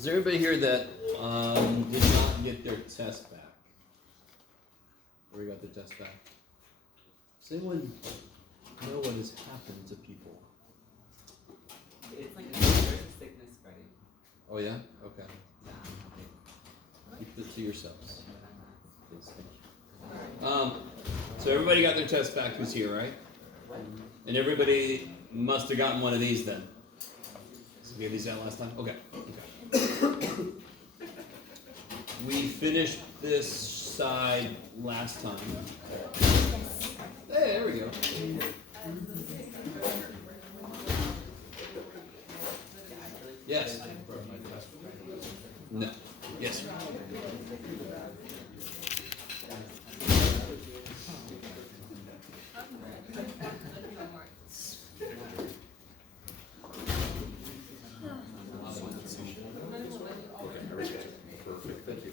Is there anybody here that did not get their test back? Or got their test back? Does anyone know what has happened to people? It's like there's a sickness spreading. Oh yeah? Okay. Keep it to yourselves. Please, thank you. So everybody got their test back who's here, right? And everybody must have gotten one of these then. So we gave these out last time? Okay. We finished this side last time. Hey, there we go. Yes. No. Yes.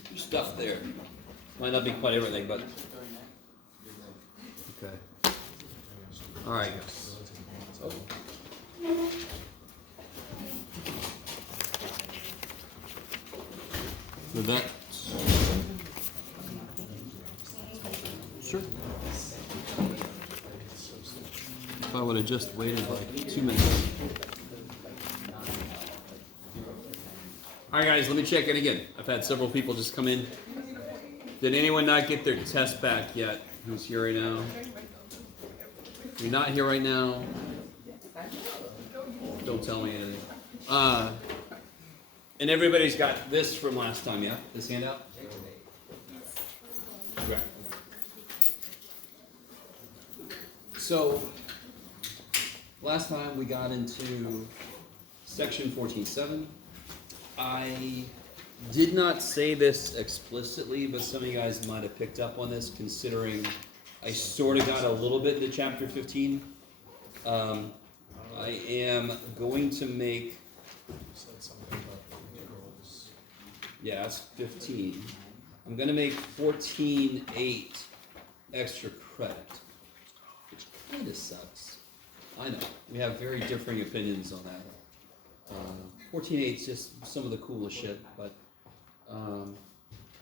Your stuff there might not be quite everything, but okay. All right. So. With that, sure. If I would have just waited like 2 minutes. All right, guys, let me check in again. I've had several people just come in. Did anyone not get their test back yet? Who's here right now? If you're not here right now, don't tell me anything. And everybody's got this from last time, yeah? This handout? Okay. So, last time we got into section 14.7. I did not say this explicitly, but some of you guys might have picked up on this, considering I sort of got a little bit into chapter 15. I am going to make... Yeah, that's 15. I'm going to make 14.8 extra credit, which kind of sucks. I know. We have very differing opinions on that. 14.8 is just some of the coolest shit, but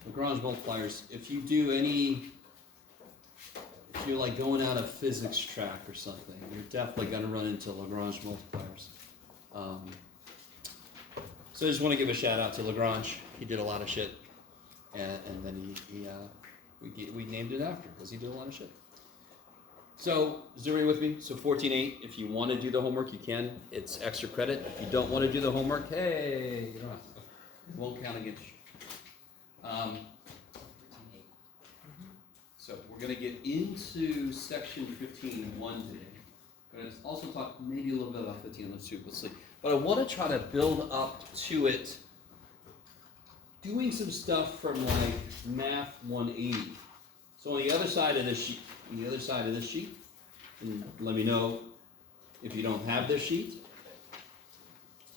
Lagrange multipliers, if you do any, if you're like going out a physics track or something, you're definitely going to run into Lagrange multipliers. So I just want to give a shout out to Lagrange. He did a lot of shit, and then we named it after because he did a lot of shit. So is everybody with me? So 14.8. If you want to do the homework, you can. It's extra credit. If you don't want to do the homework, hey, you don't have to. It won't count against you. So we're going to get into section 15.1 today. But it's also talk maybe a little bit about 15.2. Let's see. But I want to try to build up to it, doing some stuff from like Math 180. So on the other side of this sheet, and let me know if you don't have this sheet,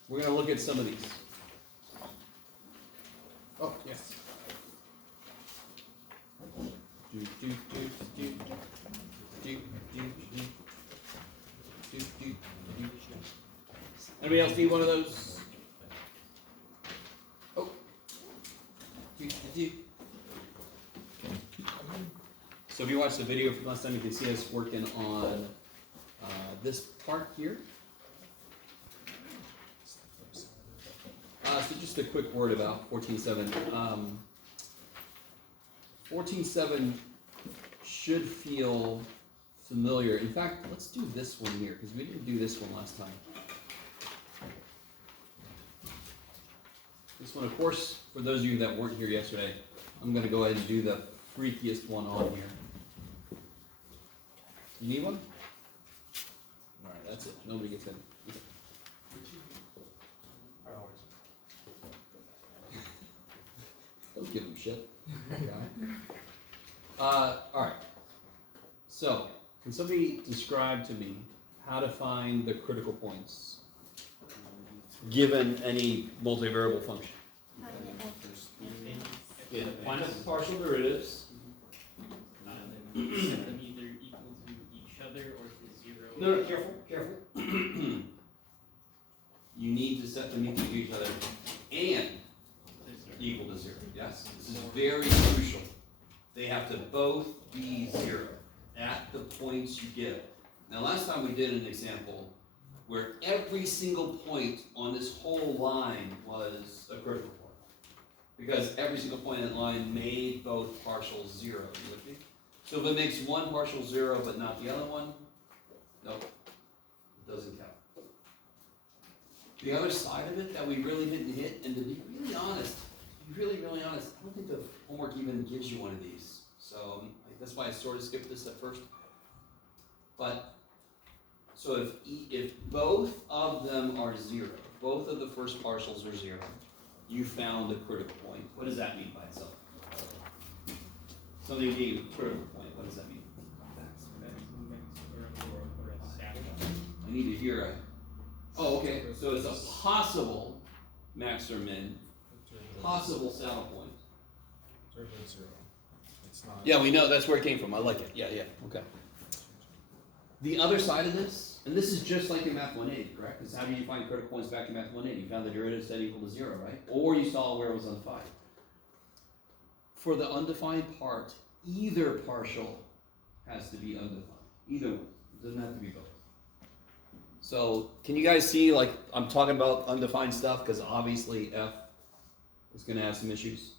we're going to look at some of these. Oh, yes. Anybody else need one of those? Oh. So if you watched the video from last time, you can see us working on this part here. So just a quick word about 14.7. 14.7 should feel familiar. In fact, let's do this one here, because we didn't do this one last time. This one, of course, for those of you that weren't here yesterday, I'm going to go ahead and do the freakiest one on here. You need one? All right, that's it. Nobody gets in. Okay. Don't give them shit. All right. So, can somebody describe to me how to find the critical points given any multivariable function? Yeah, find out the partial derivatives. Set them either equal to each other or to zero. No, careful. You need to set them equal to each other. And equal to 0. Yes? This is very crucial. They have to both be 0 at the points you give. Now, last time we did an example where every single point on this whole line was a critical point. Because every single point in that line made both partials 0. You with me? So if it makes one partial 0 but not the other one, nope, it doesn't count. The other side of it that we really didn't hit, and to be really honest, I don't think the homework even gives you one of these. So that's why I sort of skipped this at first. But, so if both of them are 0, both of the first partials are 0, you found a critical point. What does that mean by itself? Something being a critical point, what does that mean? I need to hear a, oh, okay, so it's a possible max or min, possible saddle point. It's not. Yeah, we know, that's where it came from, I like it, yeah, okay. The other side of this, and this is just like in Math 180, correct? Because how do you find critical points back in Math 180? You found the derivative set equal to 0, right? Or you saw where it was undefined. For the undefined part, either partial has to be undefined. Either one. It doesn't have to be both. So, can you guys see, like, I'm talking about undefined stuff because obviously F is going to have some issues.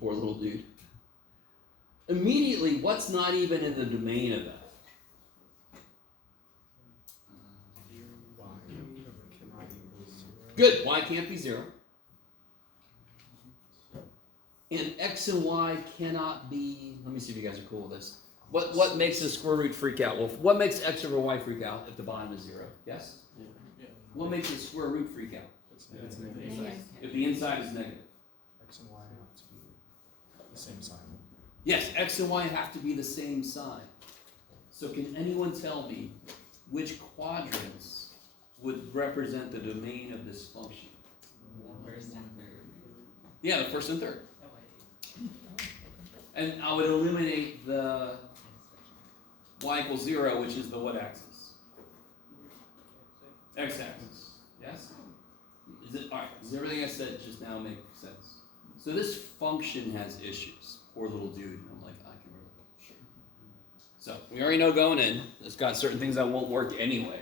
Poor little dude. Immediately, what's not even in the domain of that? Good, y can't be 0. And x and y cannot be, let me see if you guys are cool with this. What makes the square root freak out? Well, what makes x over y freak out if the bottom is 0? Yes? What makes the square root freak out? It's negative. If the inside is negative. X and Y have to be the same sign. Yes, x and y have to be the same sign. So can anyone tell me which quadrants would represent the domain of this function? First and third. Yeah, the first and third. And I would eliminate the y equals 0, which is the what axis? X-axis. Yes? Is it alright? Does everything I said just now make sense? So this function has issues. Poor little dude. I'm like, I can really. Sure. So we already know going in, it's got certain things that won't work anyway.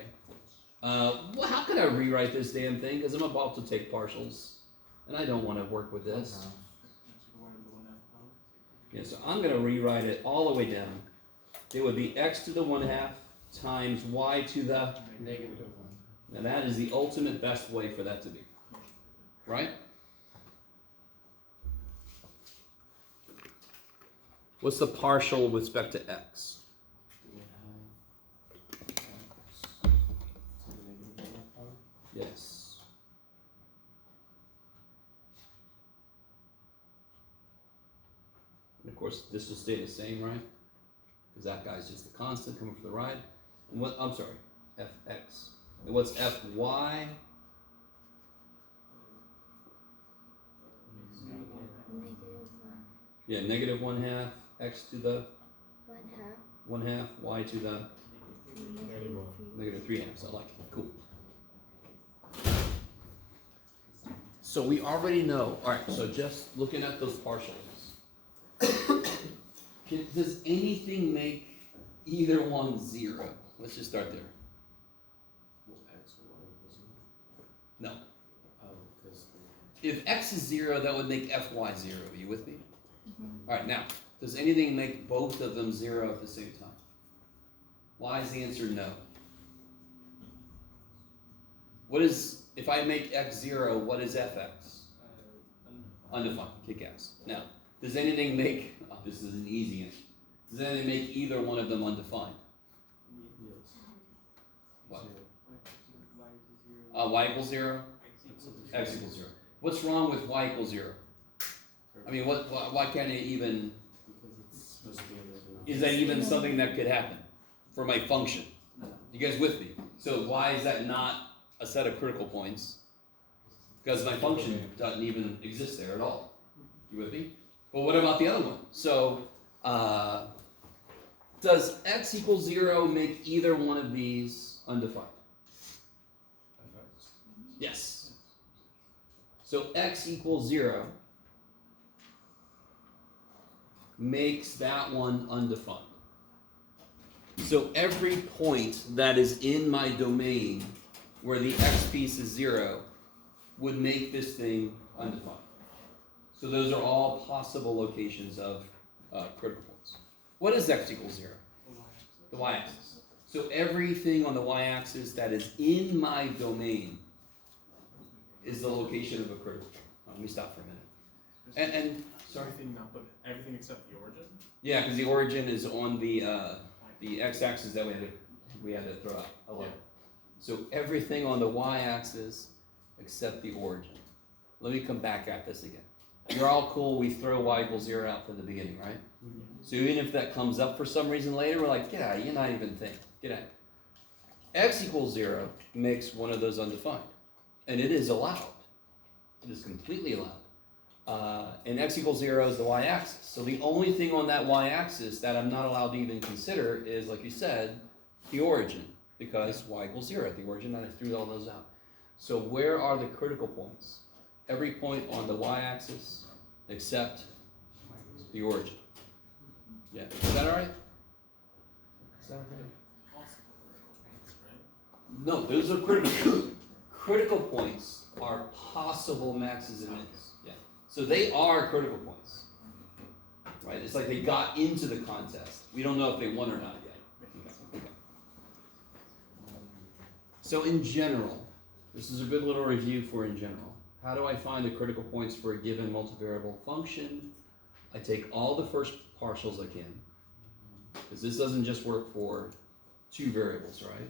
Well, how can I rewrite this damn thing? Because I'm about to take partials, and I don't want to work with this. Yeah, so I'm going to rewrite it all the way down. It would be x to the 1/2 times y to the -1. Now that is the ultimate best way for that to be. Right? What's the partial with respect to x? Yes. And of course, this will stay the same, right? Because that guy's just the constant coming for the ride. And what, I'm sorry, fx. And what's fy? Yeah, negative 1/2 x to the 1/2 y to the negative 3/2. I like it. Cool. So we already know. All right. So just looking at those partials, does anything make either one 0? Let's just start there. No. If x is 0, that would make fy 0. Are you with me? All right. Now, does anything make both of them 0 at the same time? Why is the answer no? What is, if I make x 0, what is fx? Undefined. Kick ass. Now, does anything make, oh, this is an easy answer. Does anything make either one of them undefined? What? Y equals 0? X equals 0. What's wrong with y equals 0? I mean, why can't it even, is that even something that could happen for my function? You guys with me? So why is that not a set of critical points? Because my function doesn't even exist there at all. You with me? But what about the other one? So, does x equals 0 make either one of these undefined? Yes. So x equals 0 makes that one undefined. So every point that is in my domain where the x piece is 0 would make this thing undefined. So those are all possible locations of critical points. What is x equals 0? The y-axis. So everything on the y-axis that is in my domain is the location of a critical point. Let me stop for a minute. And sorry? Everything not, but everything except the origin? Yeah, because the origin is on the x-axis that we had to throw out. Yeah. So everything on the y-axis except the origin. Let me come back at this again. You're all cool, we throw y equals 0 out from the beginning, right? So even if that comes up for some reason later, we're like, get out, you're not even thinking. Get out. X equals 0 makes one of those undefined. And it is allowed. It is completely allowed. And x equals 0 is the y-axis. So the only thing on that y-axis that I'm not allowed to even consider is, like you said, the origin. Because y equals 0 at the origin, and I threw all those out. So where are the critical points? Every point on the y-axis except the origin. Yeah, is that all right? Is that okay? No, those are critical. Critical points are possible maxes and mins. Yeah. So they are critical points. Right? It's like they got into the contest. We don't know if they won or not yet. Okay. So in general, this is a good little review for in general. How do I find the critical points for a given multivariable function? I take all the first partials I can, because this doesn't just work for two variables, right?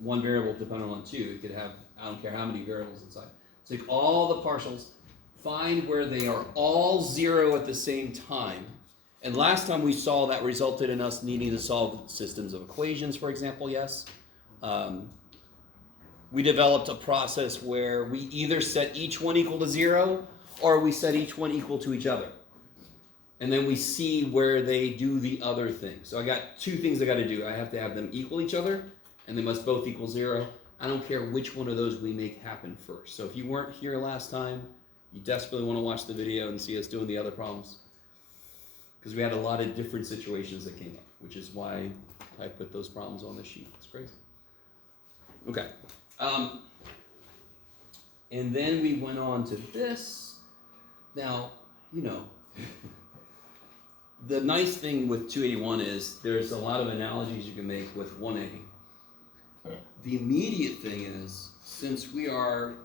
One variable depending on two, it could have, I don't care how many variables inside. Take all the partials, find where they are all 0 at the same time. And last time we saw that resulted in us needing to solve systems of equations, for example, yes? We developed a process where we either set each one equal to 0 or we set each one equal to each other. And then we see where they do the other thing. So I got two things I got to do. I have to have them equal each other, and they must both equal 0. I don't care which one of those we make happen first. So if you weren't here last time, you desperately want to watch the video and see us doing the other problems. Because we had a lot of different situations that came up, which is why I put those problems on the sheet. It's crazy. Okay. And then we went on to this. Now, you know, the nice thing with 281 is there's a lot of analogies you can make with 180. The immediate thing is, since we are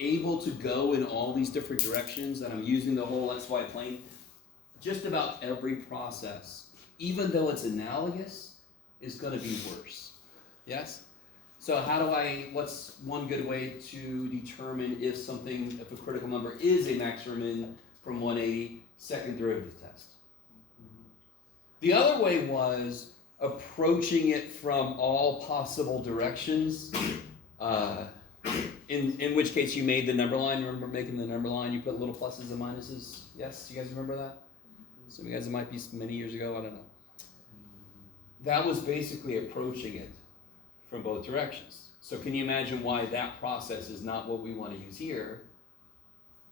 able to go in all these different directions, and I'm using the whole XY plane, just about every process, even though it's analogous, is going to be worse. Yes? So what's one good way to determine if a critical number is a max or min from 180? Second derivative test. The other way was approaching it from all possible directions, in which case you made the number line. Remember making the number line? You put little pluses and minuses. Yes? You guys remember that? Some of you guys, it might be many years ago, I don't know. That was basically approaching it from both directions. So can you imagine why that process is not what we want to use here?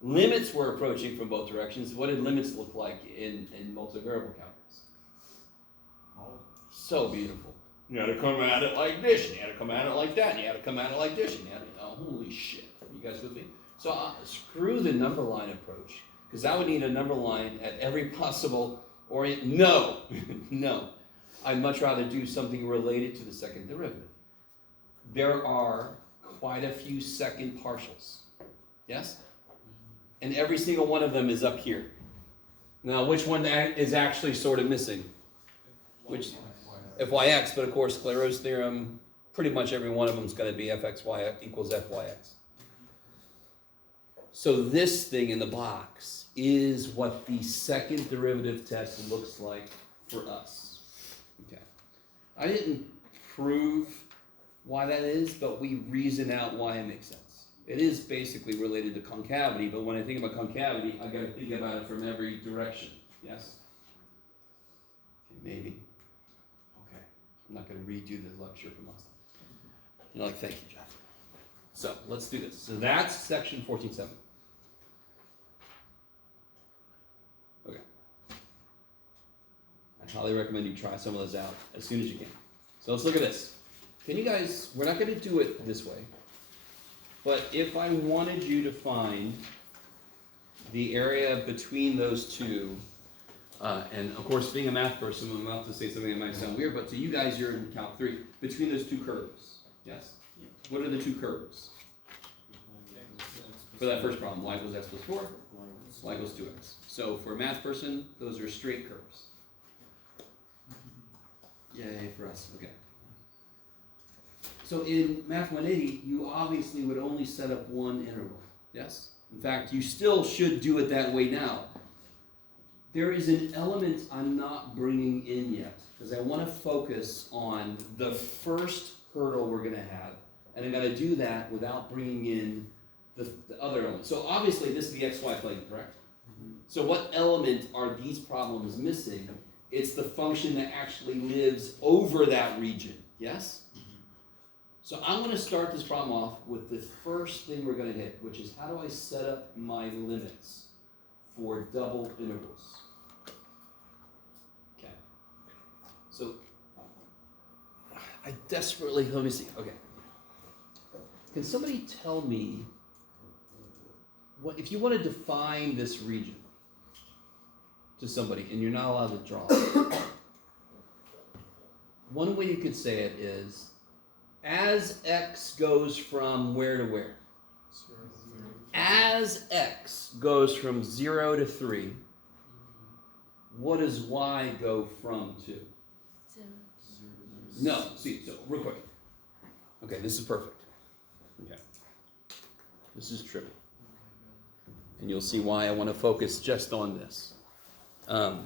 Limits were approaching from both directions. What did limits look like in multivariable calculus? So beautiful. You had to come at it like this, and you had to come at it like that, and you had to come at it like this, and you had to, holy shit. You guys with me? So screw the number line approach, because I would need a number line at every possible orient. No, no. I'd much rather do something related to the second derivative. There are quite a few second partials. Yes? And every single one of them is up here. Now, which one is actually sort of missing? Which fyx, but of course, Clairaut's theorem, pretty much every one of them is going to be fxy equals fyx. So this thing in the box is what the second derivative test looks like for us. Okay. I didn't prove why that is, but we reason out why it makes sense. It is basically related to concavity, but when I think about concavity, I got to think about it from every direction. Yes? Okay, maybe. Okay. I'm not going to redo the lecture from last time. You're like, thank you, Jeff. So let's do this. So that's section 14.7. highly recommend you try some of those out as soon as you can. So let's look at this. Can you guys, we're not going to do it this way, but if I wanted you to find the area between those two, and of course, being a math person, I'm about to say something that might sound weird, but to you guys, you're in Calc 3, between those two curves, yes? What are the two curves? For that first problem, y equals x plus 4, y equals 2x. So for a math person, those are straight curves. Yay for us, okay. So in Math 180, you obviously would only set up one integral, yes? In fact, you still should do it that way now. There is an element I'm not bringing in yet, because I want to focus on the first hurdle we're going to have, and I'm going to do that without bringing in the other elements. So obviously this is the xy plane, correct? So what element are these problems missing? It's the function that actually lives over that region, yes? So I'm going to start this problem off with the first thing we're going to hit, which is how do I set up my limits for double integrals? Okay. So I desperately, let me see. Okay. Can somebody tell me what if you want to define this region to somebody and you're not allowed to draw it? One way you could say it is, as x goes from where to where? As x goes from 0 to 3, what does y go from to? 0. No, see, so real quick. Okay, this is perfect. Okay. This is true. And you'll see why I want to focus just on this. Hold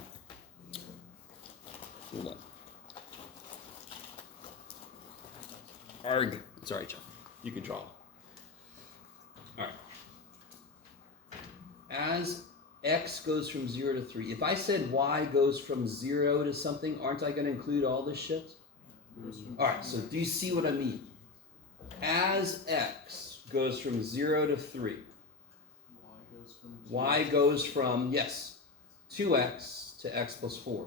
on. Arg. Sorry, John. You can draw. All right. As x goes from 0 to 3, if I said y goes from 0 to something, aren't I going to include all this shit? All right, so do you see what I mean? As x goes from 0 to 3, y goes from, yes, 2x to x plus 4.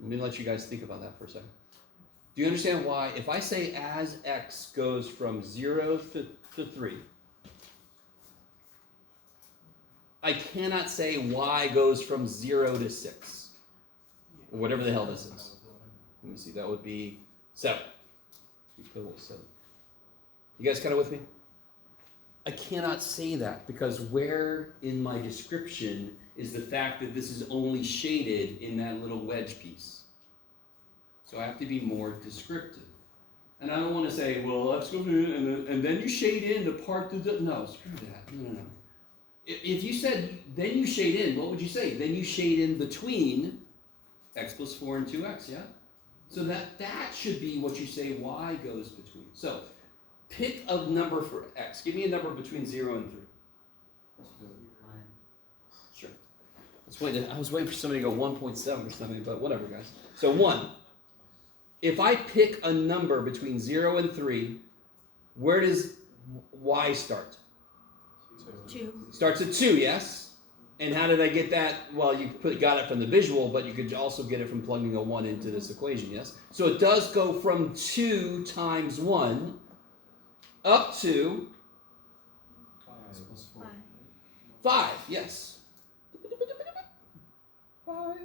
Let me let you guys think about that for a second. Do you understand why, if I say as x goes from 0 to 3, I cannot say y goes from 0 to 6, or whatever the hell this is. Let me see, that would be 7. You guys kind of with me? I cannot say that, because where in my description is the fact that this is only shaded in that little wedge piece? So I have to be more descriptive. And I don't want to say, well, let's go and then you shade in the part that, no, screw that. No. If you said, then you shade in, what would you say? Then you shade in between x plus 4 and 2x, yeah? So that should be what you say y goes between. So pick a number for x. Give me a number between 0 and 3. Sure. I was waiting for somebody to go 1.7 or something, but whatever, guys. So 1. If I pick a number between 0 and 3, where does y start? 2. Starts at 2, yes? And how did I get that? Well, you got it from the visual, but you could also get it from plugging a 1 into this equation, yes? So it does go from 2 times 1 up to 5, yes. 5.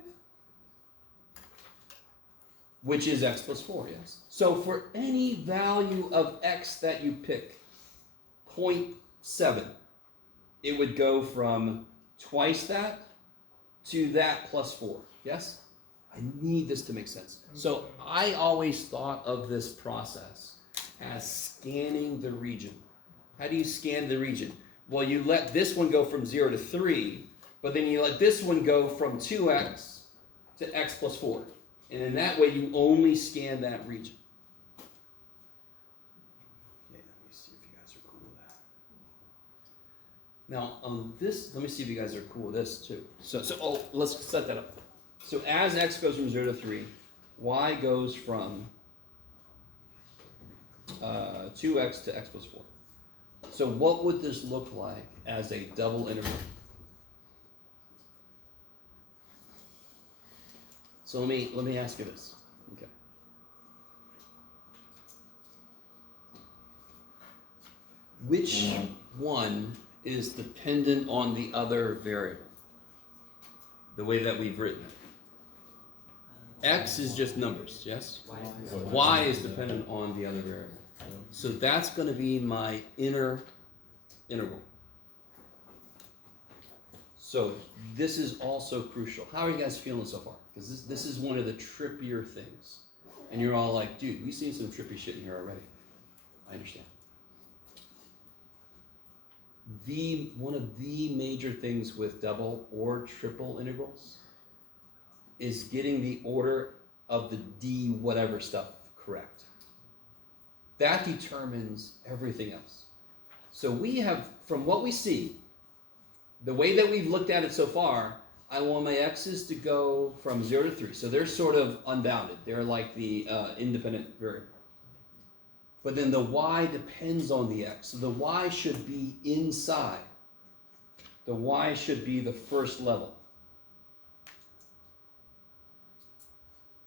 Which is x plus 4, yes? So for any value of x that you pick, 0.7, it would go from twice that to that plus 4, yes? I need this to make sense. So I always thought of this process as scanning the region. How do you scan the region? Well, you let this one go from 0 to 3, but then you let this one go from 2x to x plus 4. And in that way, you only scan that region. Okay, let me see if you guys are cool with that. Now, on this, let me see if you guys are cool with this too. So let's set that up. So as x goes from 0 to 3, y goes from 2x to x plus 4. So what would this look like as a double integral? So let me ask you this. Okay. Which one is dependent on the other variable? The way that we've written it. X is just numbers, yes? Y is dependent on the other variable. So that's going to be my inner integral. So this is also crucial. How are you guys feeling so far? Because this is one of the trippier things. And you're all like, dude, we've seen some trippy shit in here already. I understand. One of the major things with double or triple integrals is getting the order of the D whatever stuff correct. That determines everything else. So we have, from what we see, the way that we've looked at it so far, I want my x's to go from 0 to 3. So they're sort of unbounded. They're like the independent variable. But then the y depends on the x. So the y should be inside. The y should be the first level.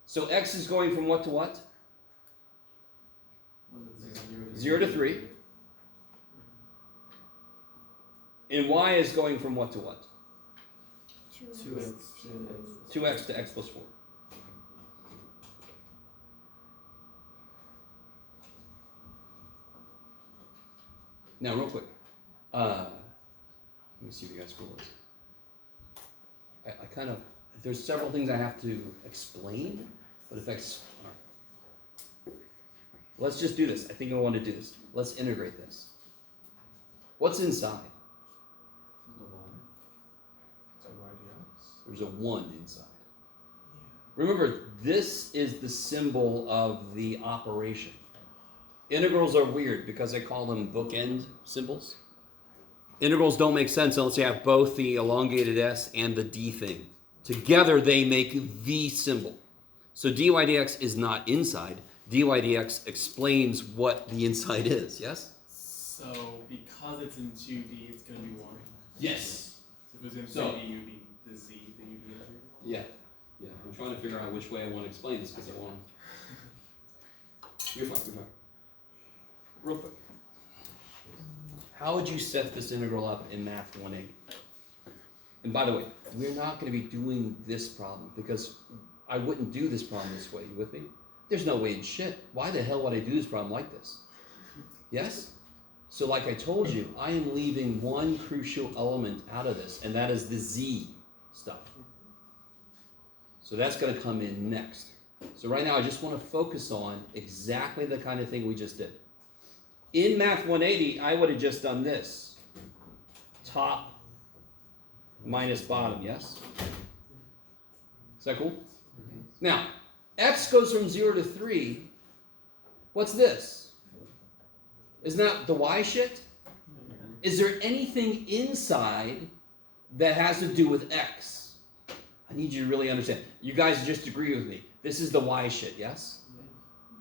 So x is going from what to what? 0 to 3. And y is going from what to what? 2x. 2x to x plus 4. Now, real quick, let me see if you guys cool this. I kind of, there's several things I have to explain, but if all right. Let's just do this. I think I want to do this. Let's integrate this. What's inside? There's a 1 inside. Remember, this is the symbol of the operation. Integrals are weird because I call them bookend symbols. Integrals don't make sense unless you have both the elongated S and the D thing. Together they make the symbol. So dy dx is not inside. Dy dx explains what the inside is, yes? So because it's in 2D, it's going to be 1. Yes. So if it was in So- 3D, you'd be the Z, then you'd be the Yeah. Yeah. I'm trying to figure out which way I want to explain this because I want to. You're fine. Real quick. How would you set this integral up in Math 180? And by the way, we're not going to be doing this problem because I wouldn't do this problem this way. You with me? There's no way in shit. Why the hell would I do this problem like this? Yes? So like I told you, I am leaving one crucial element out of this, and that is the Z stuff. So that's going to come in next. So right now I just want to focus on exactly the kind of thing we just did. In Math 180, I would have just done this. Top minus bottom, yes? Is that cool? Now, x goes from 0 to 3. What's this? Isn't that the y shit? Is there anything inside that has to do with x? I need you to really understand. You guys just agree with me. This is the y shit, yes?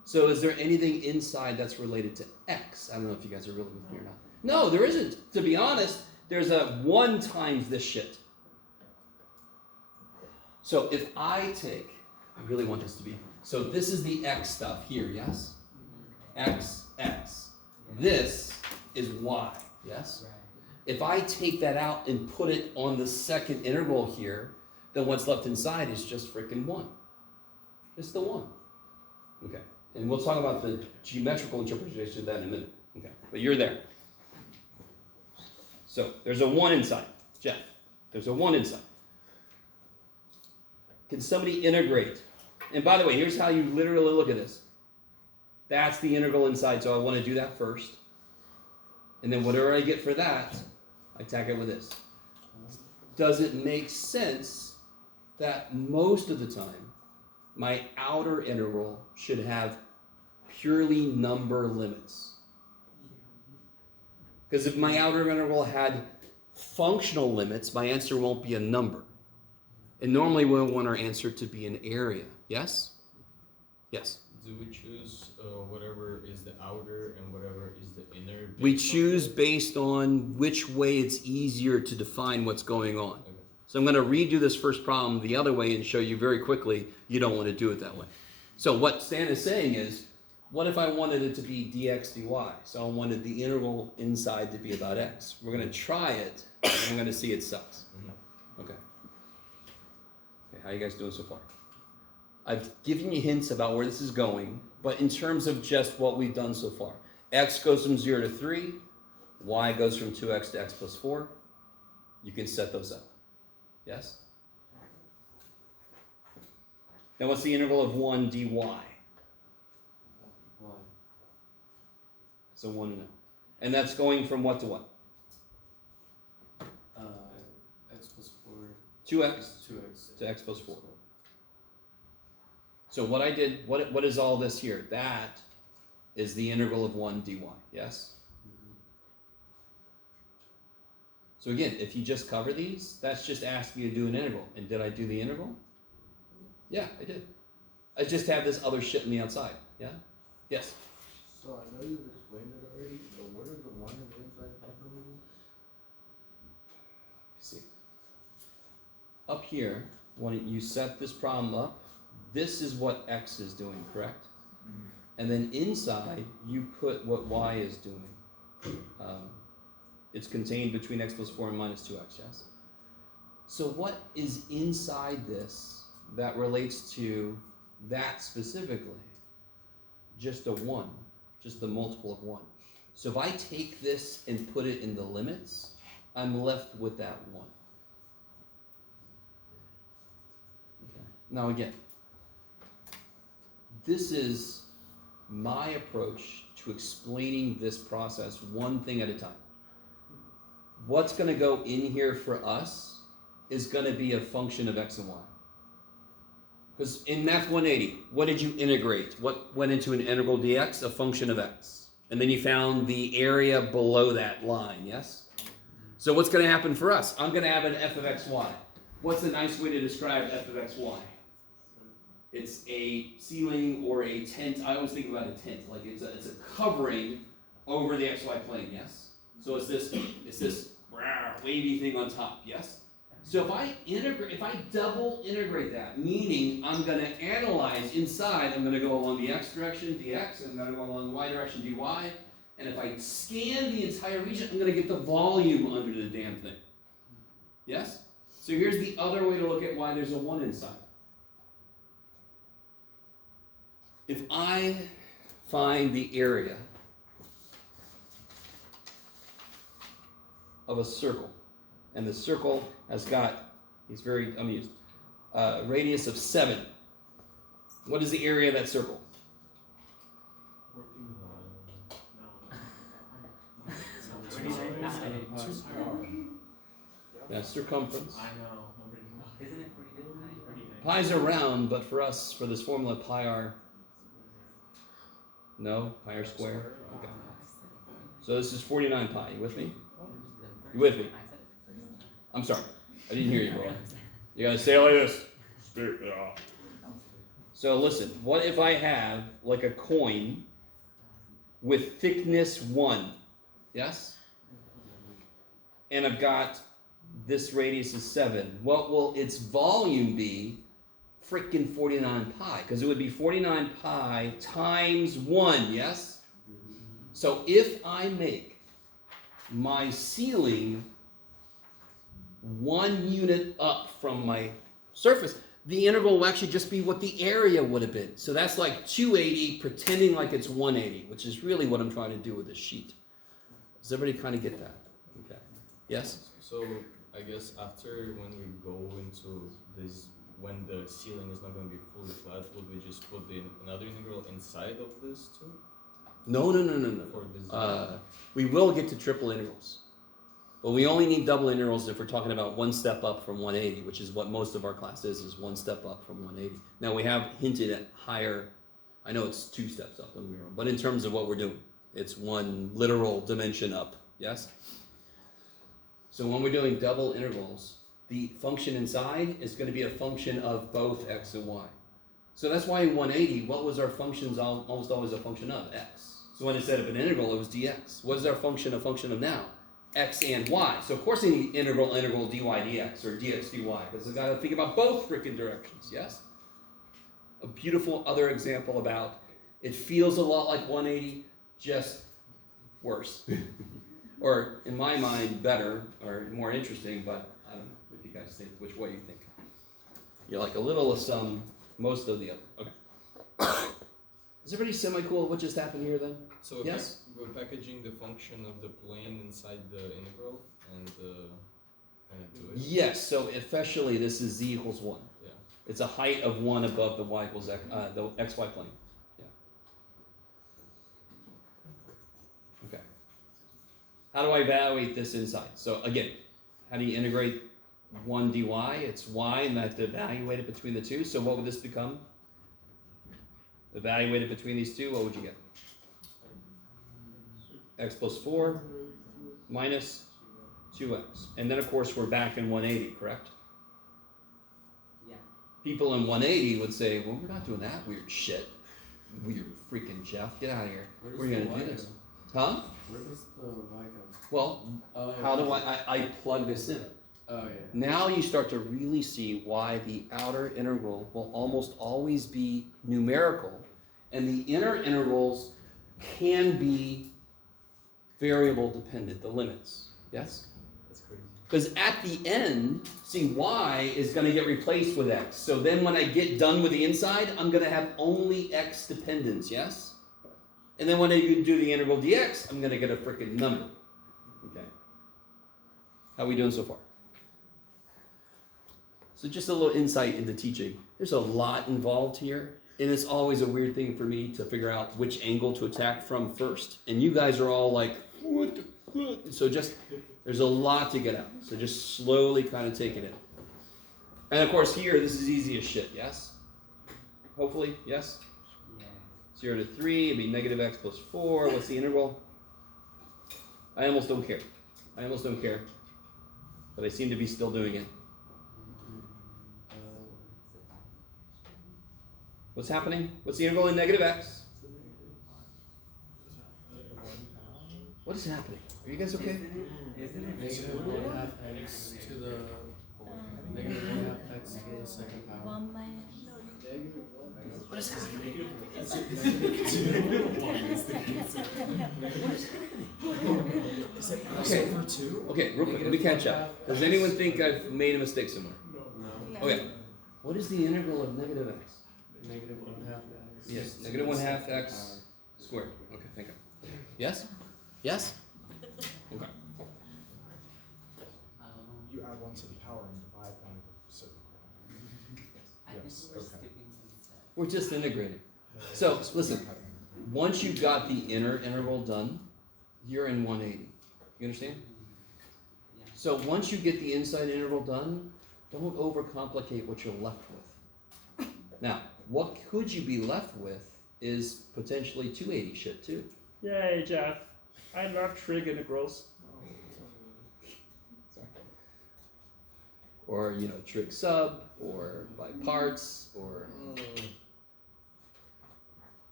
So is there anything inside that's related to x? I don't know if you guys are really with me or not. No, there isn't. To be honest, there's a 1 times this shit. So if I take, I really want this to be, so this is the x stuff here, yes? X, x. This is y, yes? If I take that out and put it on the second integral here, then what's left inside is just freaking 1. Just the 1. Okay. And we'll talk about the geometrical interpretation of that in a minute. Okay. But you're there. So there's a 1 inside. Jeff, there's a 1 inside. Can somebody integrate? And by the way, here's how you literally look at this. That's the integral inside, so I want to do that first. And then whatever I get for that, I tack it with this. Does it make sense that most of the time, my outer integral should have purely number limits? Because if my outer integral had functional limits, my answer won't be a number. And normally we'll want our answer to be an area. Yes? Yes. Do we choose whatever is the outer and whatever is the inner? We choose based on which way it's easier to define what's going on. Okay. So I'm going to redo this first problem the other way and show you very quickly you don't want to do it that way. So what Stan is saying is, what if I wanted it to be dx dy? So I wanted the integral inside to be about x. We're going to try it, and I'm going to see it sucks. Okay. Okay, how you guys doing so far? I've given you hints about where this is going, but in terms of just what we've done so far, x goes from 0 to 3, y goes from 2x to x plus 4. You can set those up. Yes? Now what's the integral of 1 dy? 1. So 1 and 0. And that's going from what to what? X plus 4 2x 2x to x plus 4. So what I did, what is all this here? That is the integral of 1 dy, yes? So again, if you just cover these, that's just asking you to do an integral. And did I do the integral? Yeah, I did. I just have this other shit on the outside, yeah? Yes? So I know you've explained it already, but where does the 1 in the inside come from again? See. Up here, when you set this problem up, this is what x is doing, correct? And then inside, you put what y is doing. It's contained between x plus 4 and minus 2x, yes? So what is inside this that relates to that specifically? Just a 1, just the multiple of 1. So if I take this and put it in the limits, I'm left with that 1. Okay. Now again, this is my approach to explaining this process one thing at a time. What's going to go in here for us is going to be a function of x and y. Because in Math 180, what did you integrate? What went into an integral dx? A function of x. And then you found the area below that line, yes? So what's going to happen for us? I'm going to have an f of xy. What's a nice way to describe f of xy? It's a ceiling or a tent. I always think about a tent, like it's a covering over the xy plane, yes? So it's this wavy thing on top, yes? So if I double integrate that, meaning I'm going to analyze inside, I'm going to go along the x direction, dx, and I'm going to go along the y direction, dy, and if I scan the entire region, I'm going to get the volume under the damn thing. Yes? So here's the other way to look at why there's a 1 inside. If I find the area of a circle, and the circle has got, he's very amused, a radius of 7. What is the area of that circle? That's circumference. I know. Isn't it 49? Pi's are round, but for us, for this formula, pi r, no? Pi r square? Okay. So this is 49 pi. You with me? You with me? I'm sorry. I didn't hear you, bro. You gotta say it like this. So listen, what if I have like a coin with thickness 1? Yes? And I've got this radius is 7. What will its volume be? Freaking 49 pi. Because it would be 49 pi times 1, yes? So if I make my ceiling 1 unit up from my surface, the integral will actually just be what the area would have been. So that's like 280 pretending like it's 180, which is really what I'm trying to do with this sheet. Does everybody kind of get that? Okay. Yes? So I guess after when we go into this, when the ceiling is not going to be fully flat, would we just put another integral inside of this too? No. For this We will get to triple integrals. But we only need double integrals if we're talking about one step up from 180, which is what most of our class is one step up from 180. Now we have hinted at higher, I know it's 2 steps up, but in terms of what we're doing, it's 1 literal dimension up, yes? So when we're doing double integrals, the function inside is going to be a function of both x and y. So that's why in 180, what was our functions almost always a function of? X. So when it set up an integral, it was dx. What is our function a function of now? x and y. So of course I need integral dy dx or dx dy because I've got to think about both freaking directions, yes? A beautiful other example about it feels a lot like 180, just worse. Or in my mind, better or more interesting, but I don't know what you guys think, which way you think. You're like a little of some, most of the other. Okay. Is everybody semi-cool what just happened here then? So we're, Yes? we're packaging the function of the plane inside the integral and to it. Yes, so officially this is z equals 1. Yeah. It's a height of 1 above the y equals x, the xy plane. Yeah. Okay. How do I evaluate this inside? So again, how do you integrate 1 dy? It's y and I have to evaluate it between the two. So what would this become? Evaluate it between these two, what would you get? X plus 4 minus 2x. And then of course we're back in 180, correct? Yeah. People in 180 would say, well, we're not doing that weird shit. Weird freaking Jeff, get out of here. We're gonna do this. Huh? Where does the Y come? Well, how do I plug this in? Oh, yeah. Now you start to really see why the outer integral will almost always be numerical, and the inner integrals can be variable dependent, the limits. Yes? That's crazy. Because at the end, see, y is going to get replaced with x. So then when I get done with the inside, I'm going to have only x dependence, yes? And then when I do the integral dx, I'm going to get a freaking number. Okay. How are we doing so far? So just a little insight into teaching. There's a lot involved here, and it's always a weird thing for me to figure out which angle to attack from first. And you guys are all like, what the fuck? So just, there's a lot to get out. So just slowly kind of take it in. And of course here, this is easy as shit, yes? Hopefully, yes? Yeah. 0 to 3, it'd be negative x plus 4. What's the integral? I almost don't care. I almost don't care. But I seem to be still doing it. What's happening? What's the integral in negative x? What is happening? Are you guys okay? Isn't it? Negative 1/2 x to the negative 1/2 x to the second power. 1 minus. What is happening? Okay. Okay, real quick, let me catch up. Does anyone think I've made a mistake somewhere? No. Okay. What is the integral of negative x? Negative 1/2 x. Yes, negative 1/2 x squared. Okay, thank you. Yes? Yes? Okay. You add 1 to the power and divide by the reciprocal. I think Yes, we're okay. skipping some steps. We're just integrating. So, listen. Once you've got the inner interval done, you're in 180. You understand? Yeah. So once you get the inside interval done, don't overcomplicate what you're left with. Now, what could you be left with is potentially 280 shit too. Yay, Jeff. I love trig integrals. Sorry. Or, trig sub, or by parts, or...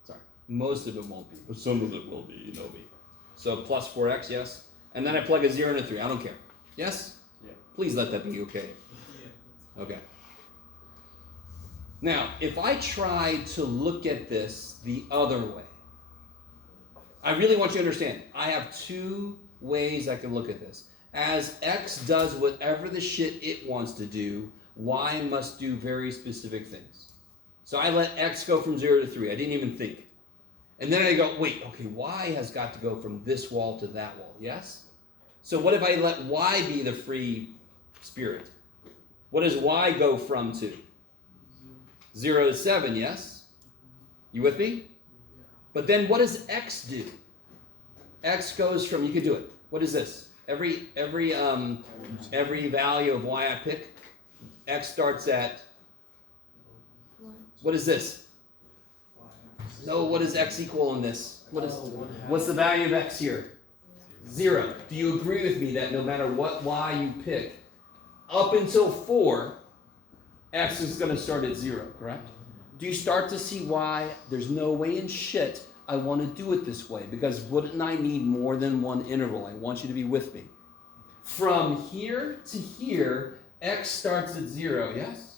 Sorry. Most of it won't be, but some of it will be, you know me. So plus 4x, yes? And then I plug a 0 and a 3. I don't care. Yes? Yeah. Please let that be okay. Okay. Now, if I try to look at this the other way, I really want you to understand, I have two ways I can look at this. As x does whatever the shit it wants to do, y must do very specific things. So I let x go from 0 to 3. I didn't even think. And then I go, wait, okay, y has got to go from this wall to that wall, yes? So what if I let y be the free spirit? What does y go from to? 0 to 7, yes? You with me? But then what does x do? X goes from, you can do it. What is this? Every value of y I pick, x starts at, what is this? No, what is x equal in this? What's the value of x here? 0. Do you agree with me that no matter what y you pick, up until 4, x is going to start at 0, correct? Do you start to see why there's no way in shit I want to do it this way? Because wouldn't I need more than one interval? I want you to be with me. From here to here, x starts at 0, yes?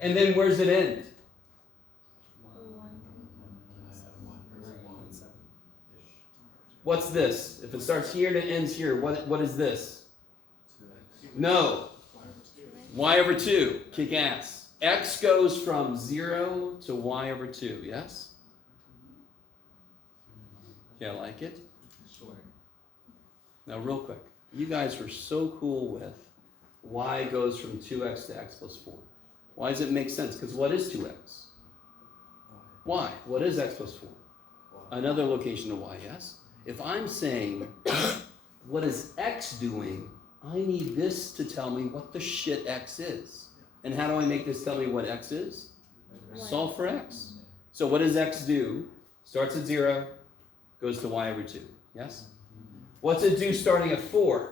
And then where's it end? What's this? If it starts here and it ends here, what is this? No. Y over 2. Kick ass. X goes from 0 to y over 2, yes? Yeah, like it? Sure. Now, real quick. You guys were so cool with y goes from 2x to x plus 4. Why does it make sense? Because what is 2x? Y. What is x plus 4? Another location of y, yes? If I'm saying, what is x doing? I need this to tell me what the shit x is. And how do I make this tell me what x is? Solve for x. So what does x do? Starts at 0, goes to y over 2. Yes? What's it do starting at 4?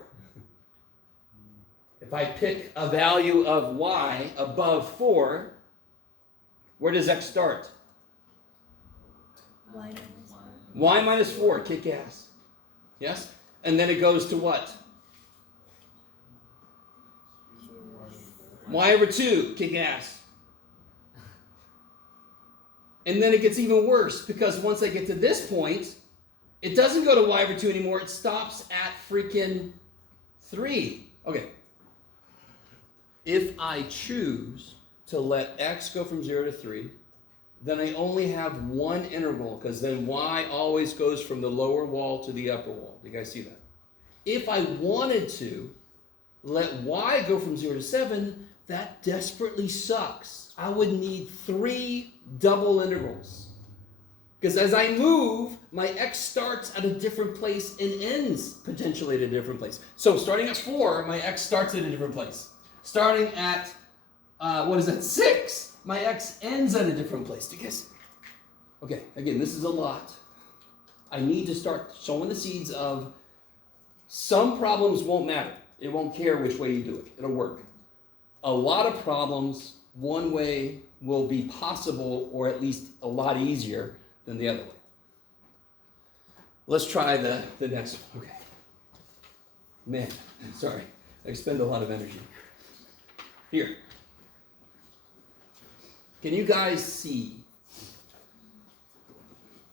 If I pick a value of y above 4, where does x start? Y minus 4, kick ass. Yes? And then it goes to what? Y over 2, kick ass. And then it gets even worse, because once I get to this point, it doesn't go to y over 2 anymore. It stops at freaking 3. Okay. If I choose to let x go from 0 to 3, then I only have one interval, because then y always goes from the lower wall to the upper wall. Do you guys see that? If I wanted to let y go from 0 to 7, that desperately sucks. I would need 3 double intervals. Because as I move, my x starts at a different place and ends potentially at a different place. So starting at 4, my x starts at a different place. Starting at, 6, my x ends at a different place. Do you guys? Okay, again, this is a lot. I need to start sowing the seeds of some problems won't matter. It won't care which way you do it. It'll work. A lot of problems, one way will be possible, or at least a lot easier than the other way. Let's try the next one. Okay. Man, sorry. I expend a lot of energy. Here. Can you guys see?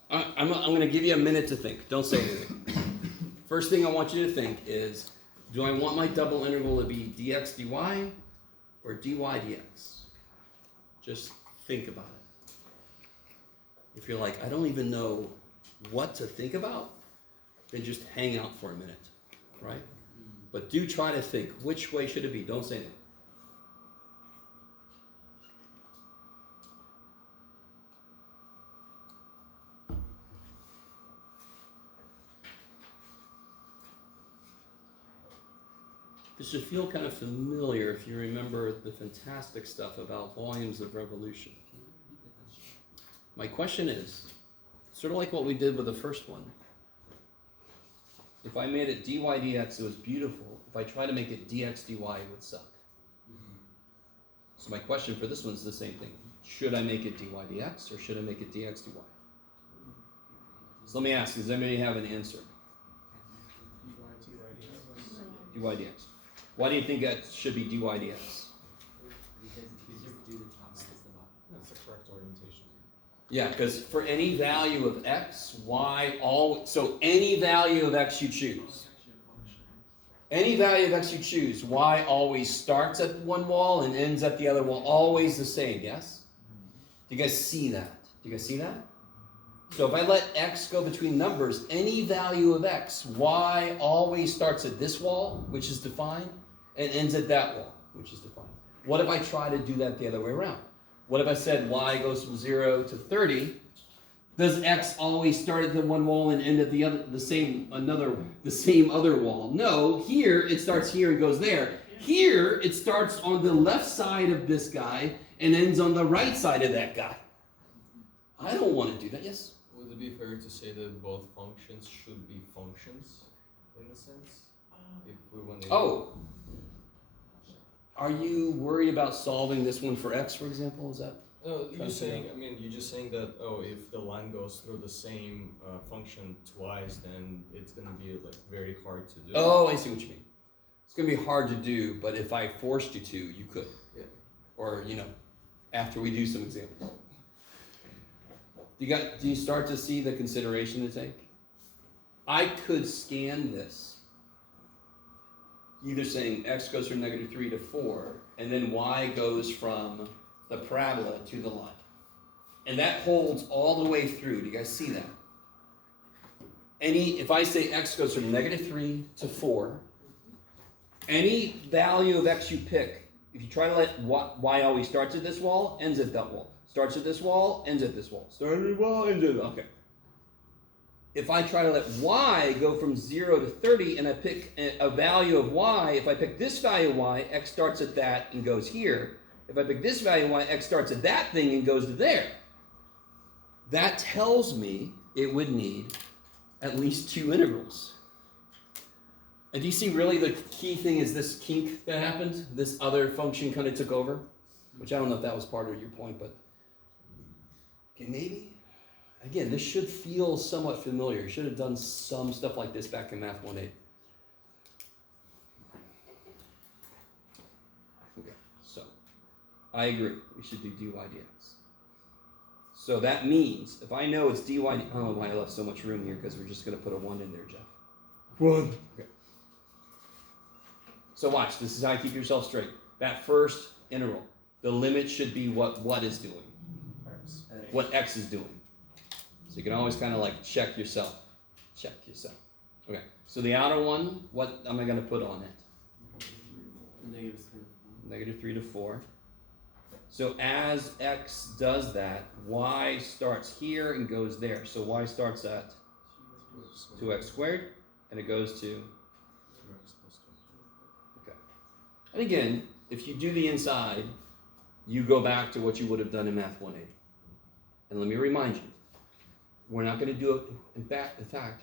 I'm going to give you a minute to think. Don't say anything. First thing I want you to think is, do I want my double interval to be dx dy or dy dx? Just think about it. If you're like, I don't even know what to think about, then just hang out for a minute, right? But do try to think, which way should it be? Don't say anything. This should feel kind of familiar if you remember the fantastic stuff about volumes of revolution. My question is, sort of like what we did with the first one, if I made it dy dx, it was beautiful. If I try to make it dx dy, it would suck. So my question for this one is the same thing. Should I make it dy dx, or should I make it dx dy? So let me ask, does anybody have an answer? dy dx. Why do you think that should be dy dx? Because it's easier to do the top minus the bottom. That's the correct orientation. Yeah, because for any value of x, y, so any value of x you choose. Any value of x you choose, y always starts at one wall and ends at the other wall, always the same, yes? Do you guys see that? Do you guys see that? So if I let x go between numbers, any value of x, y always starts at this wall, which is defined, and ends at that wall, which is defined. What if I try to do that the other way around? What if I said y goes from 0 to 30? Does x always start at the one wall and end at the same other wall? No, here it starts here and goes there. Here it starts on the left side of this guy and ends on the right side of that guy. I don't want to do that. Yes? Would it be fair to say that both functions should be functions, in a sense? If we want to... Oh! Are you worried about solving this one for x, for example? Is that? No, you're just saying that, if the line goes through the same function twice, then it's going to be like very hard to do. Oh, I see what you mean. It's gonna be hard to do, but if I forced you to, you could. Yeah. Or, after we do some examples. Do you start to see the consideration to take? I could scan this, either saying x goes from -3 to 4, and then y goes from the parabola to the line. And that holds all the way through. Do you guys see that? If I say x goes from -3 to 4, any value of x you pick, if you try to let y always starts at this wall, ends at that wall. Starts at this wall, ends at this wall. Starts at this wall, ends at okay. If I try to let y go from 0 to 30 and I pick a value of y, if I pick this value of y, x starts at that and goes here. If I pick this value of y, x starts at that thing and goes to there. That tells me it would need at least 2 integrals. And do you see really the key thing is this kink that happened? This other function kind of took over? Which I don't know if that was part of your point, but okay, maybe. Again, this should feel somewhat familiar. You should have done some stuff like this back in Math 1.8. Okay, so I agree. We should do dy dx. So that means if I know it's dy, I don't know why I left so much room here because we're just going to put a 1 in there, Jeff. 1. Okay. So watch. This is how you keep yourself straight. That first integral, the limit should be what is doing, what x is doing. So you can always kind of like check yourself. Check yourself. Okay, so the outer one, what am I going to put on it? -3 to 4. So as x does that, y starts here and goes there. So y starts at 2x squared, and it goes to... Okay. And again, if you do the inside, you go back to what you would have done in Math 1.8. And let me remind you, we're not going to do it. In fact,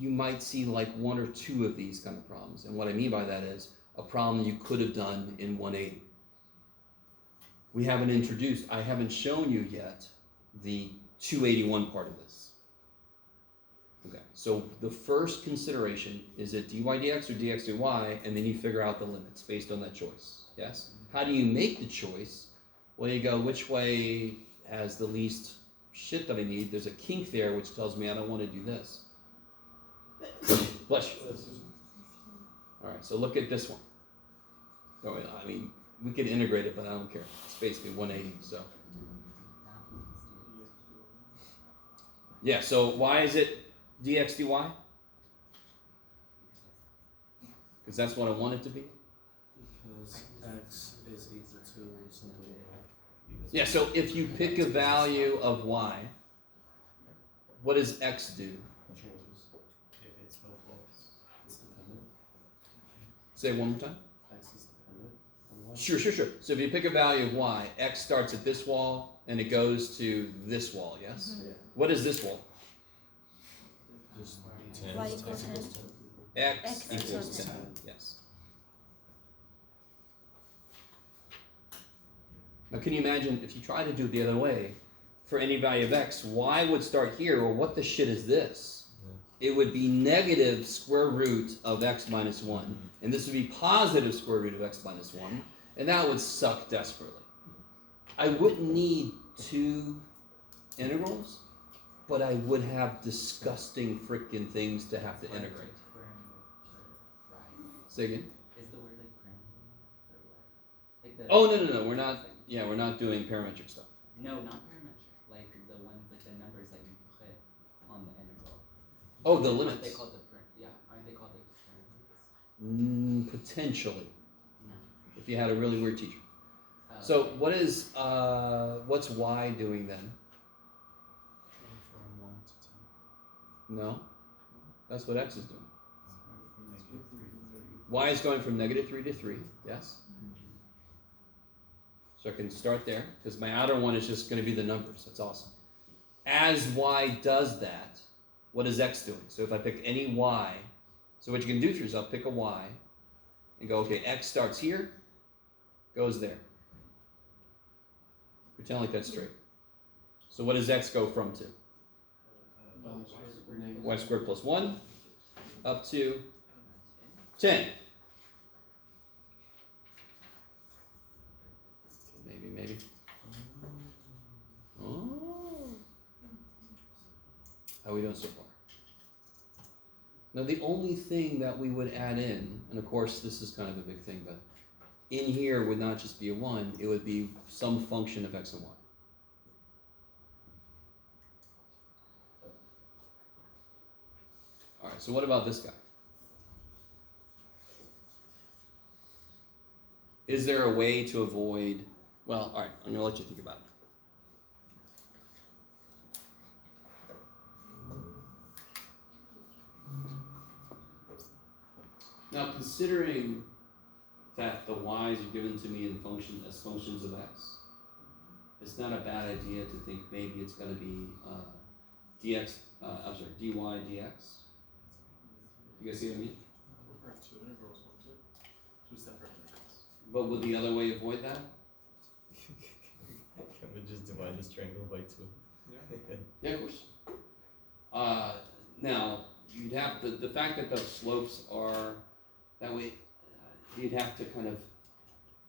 you might see like 1 or 2 of these kind of problems. And what I mean by that is a problem you could have done in 180. We haven't introduced, I haven't shown you yet the 281 part of this. Okay, so the first consideration is it dy dx or dx dy, and then you figure out the limits based on that choice. Yes? How do you make the choice? Well, you go, which way has the least shit that I need? There's a kink there which tells me I don't want to do this. Bless you. Alright, so look at this one. Oh, I mean, we could integrate it, but I don't care. It's basically 180, so. Yeah, so why is it dx dy? Because that's what I want it to be. Because x is equal to something. Yeah, so if you pick a value of y, what does x do? Changes. If it's both walls, it's dependent. Say it one more time. X is dependent on y. Sure. So if you pick a value of y, x starts at this wall and it goes to this wall, yes? Yeah. What is this wall? Just Y 10. equals 10. X X equals equals 10, 10. yes. Now can you imagine if you try to do it the other way, for any value of x, y would start here, or what the shit is this? It would be negative square root of x minus 1, and this would be positive square root of x minus 1, and that would suck desperately. I wouldn't need 2 integrals, but I would have disgusting freaking things to have to integrate. Say again? Is the word like parameter? Like the Oh, no, we're not, we're not doing parametric stuff. No, not parametric. Like the ones, like the numbers that you put on the integral. Oh, the Aren't limits. they called aren't they called like parameters? Potentially, No. if you had a really weird teacher. So what's y doing then? From 1 to 10. No, that's what x is doing. Y is going from -3 to 3, yes? So I can start there, because my outer one is just going to be the numbers. That's awesome. As y does that, what is x doing? So if I pick any y, so what you can do for yourself, pick a y, and go, okay, x starts here, goes there. Pretend like that's straight. So what does x go from to? Y squared plus 1, up to 10. maybe. Oh. How are we doing so far? Now the only thing that we would add in, and of course this is kind of a big thing, but in here would not just be a 1, it would be some function of x and y. Alright, so what about this guy? Is there a way to avoid, well, alright, I'm gonna let you think about it. Now, considering that the y's are given to me in as functions of x, it's not a bad idea to think maybe it's going to be dy dx. You guys see what I mean? We're gonna have two integrals, won't it? Two separate integrals. But would the other way avoid that? Can we just divide this triangle by 2? Yeah. Yeah, of course. Now, you'd have the fact that the slopes are that way, you'd have to kind of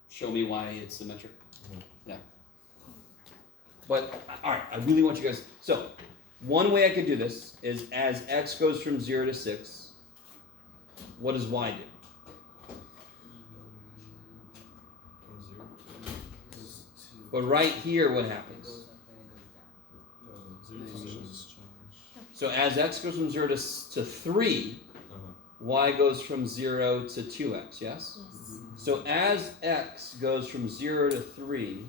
show me why it's symmetric. Mhm. Yeah. But, alright, I really want you guys, so, one way I could do this is as x goes from 0 to 6, what does y do? From 0 to But right here, what happens? Goes up and it goes down. 0 to Functions 6. change. So as x goes from 0 to 3, y goes from 0 to 2x, yes? Yes. So as x goes from 0 to 3,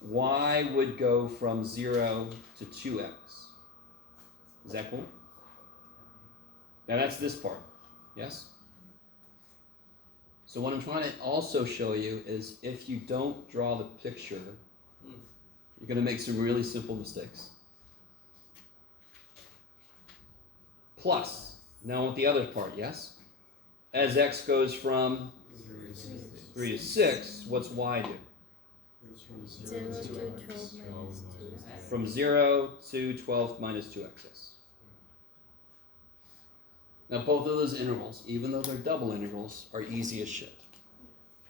y would go from 0 to 2x. Is that cool? Now that's this part, yes? So what I'm trying to also show you is if you don't draw the picture, you're going to make some really simple mistakes. Plus, now with the other part, yes? As x goes from 3 to 6, what's y do? Zero to 12 minus 2. From 0 to 12 minus 2x. Yes. Now both of those intervals, even though they're double integrals, are easy as shit.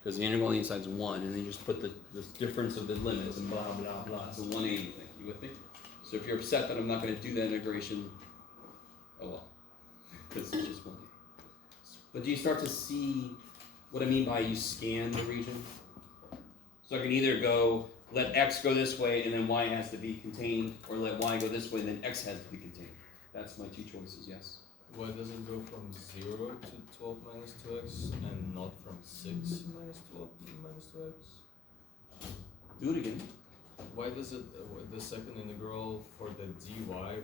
Because the integral on the inside is 1, and then you just put the difference of the limits and blah, blah, blah. It's a 180 thing. You with me? So if you're upset that I'm not going to do that integration, oh well. Because it's just 180. But do you start to see what I mean by you scan the region? So I can either go, let x go this way, and then y has to be contained, or let y go this way, and then x has to be contained. That's my two choices, yes? Why does it go from 0 to 12 minus 2x and not from 6 minus 12 minus 2x? Do it again. Why does it, the second integral for the dy, why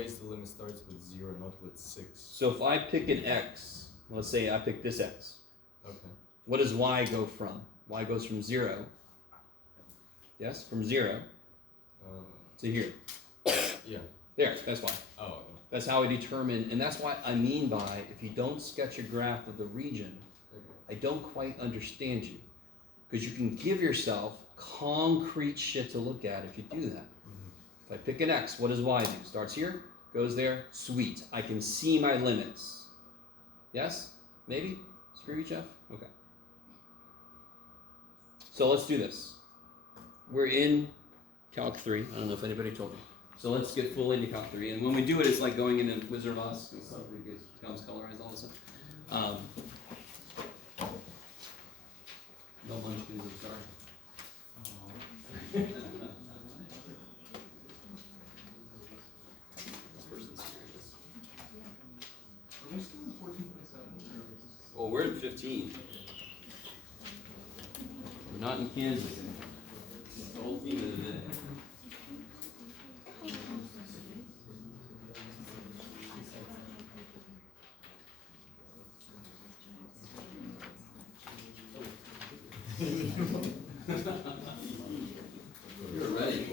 is the limit starts with 0, not with 6? So if I pick an x, let's say I pick this x, Okay. what does y go from? Y goes from 0, yes, from 0 to here. Yeah. There, that's why. Oh, That's how I determine, and that's why I mean by, if you don't sketch a graph of the region, okay. I don't quite understand you. Because you can give yourself concrete shit to look at if you do that. If I pick an x, what does y do? Starts here, goes there, sweet. I can see my limits. Yes? Maybe? Screw you, Jeff? Okay. So let's do this. We're in Calc 3. I don't know if anybody told me. So let's get full into Calc 3. And when we do it, it's like going into Wizard of Oz and stuff. It becomes colorized all of a sudden. No munchkins, I'm sorry. This person's serious. Are we still in 14.7? Well, we're in 15. We're not in Kansas. The whole team is in it. You're ready.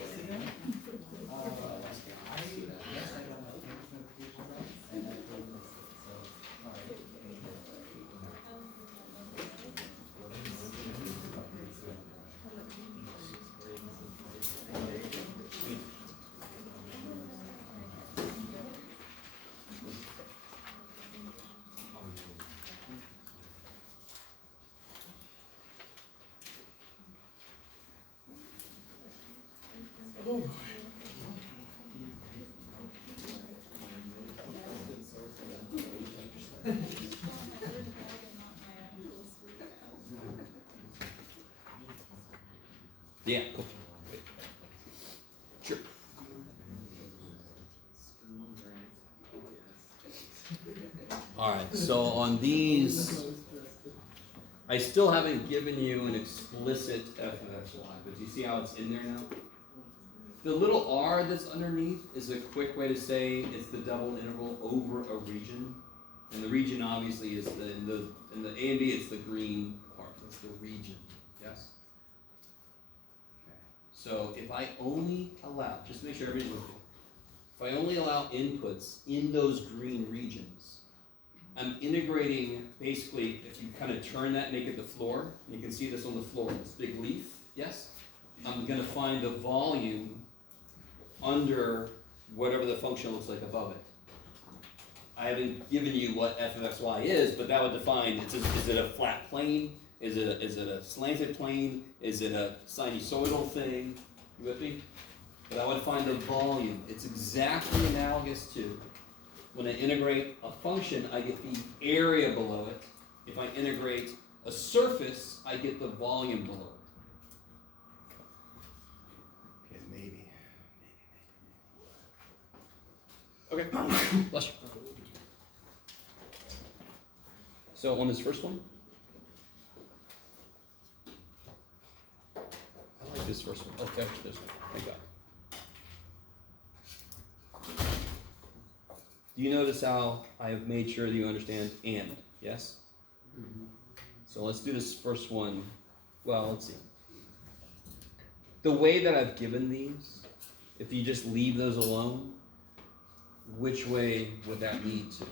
Yeah. Cool. Sure. All right. So on these, I still haven't given you an explicit f of x, y, but do you see how it's in there now? The little r that's underneath is a quick way to say it's the double integral over a region, and the region obviously is in the a and b. It's the green part. That's the region. Yes. Okay. So if I only allow, just make sure everybody's looking. If I only allow inputs in those green regions, I'm integrating basically. If you kind of turn that, make it the floor. And you can see this on the floor. This big leaf. Yes. I'm going to find the volume under whatever the function looks like above it. I haven't given you what f of x, y is, but that would define, is it a flat plane? Is it a slanted plane? Is it a sinusoidal thing? You with me? But I would find the volume. It's exactly analogous to when I integrate a function, I get the area below it. If I integrate a surface, I get the volume below it. Okay, maybe. Okay, bless you. So on this first one, I like this first one. Okay, this one. Thank God. Do you notice how I have made sure that you understand and? Yes? So let's do this first one. Well, let's see. The way that I've given these, if you just leave those alone, which way would that lead to?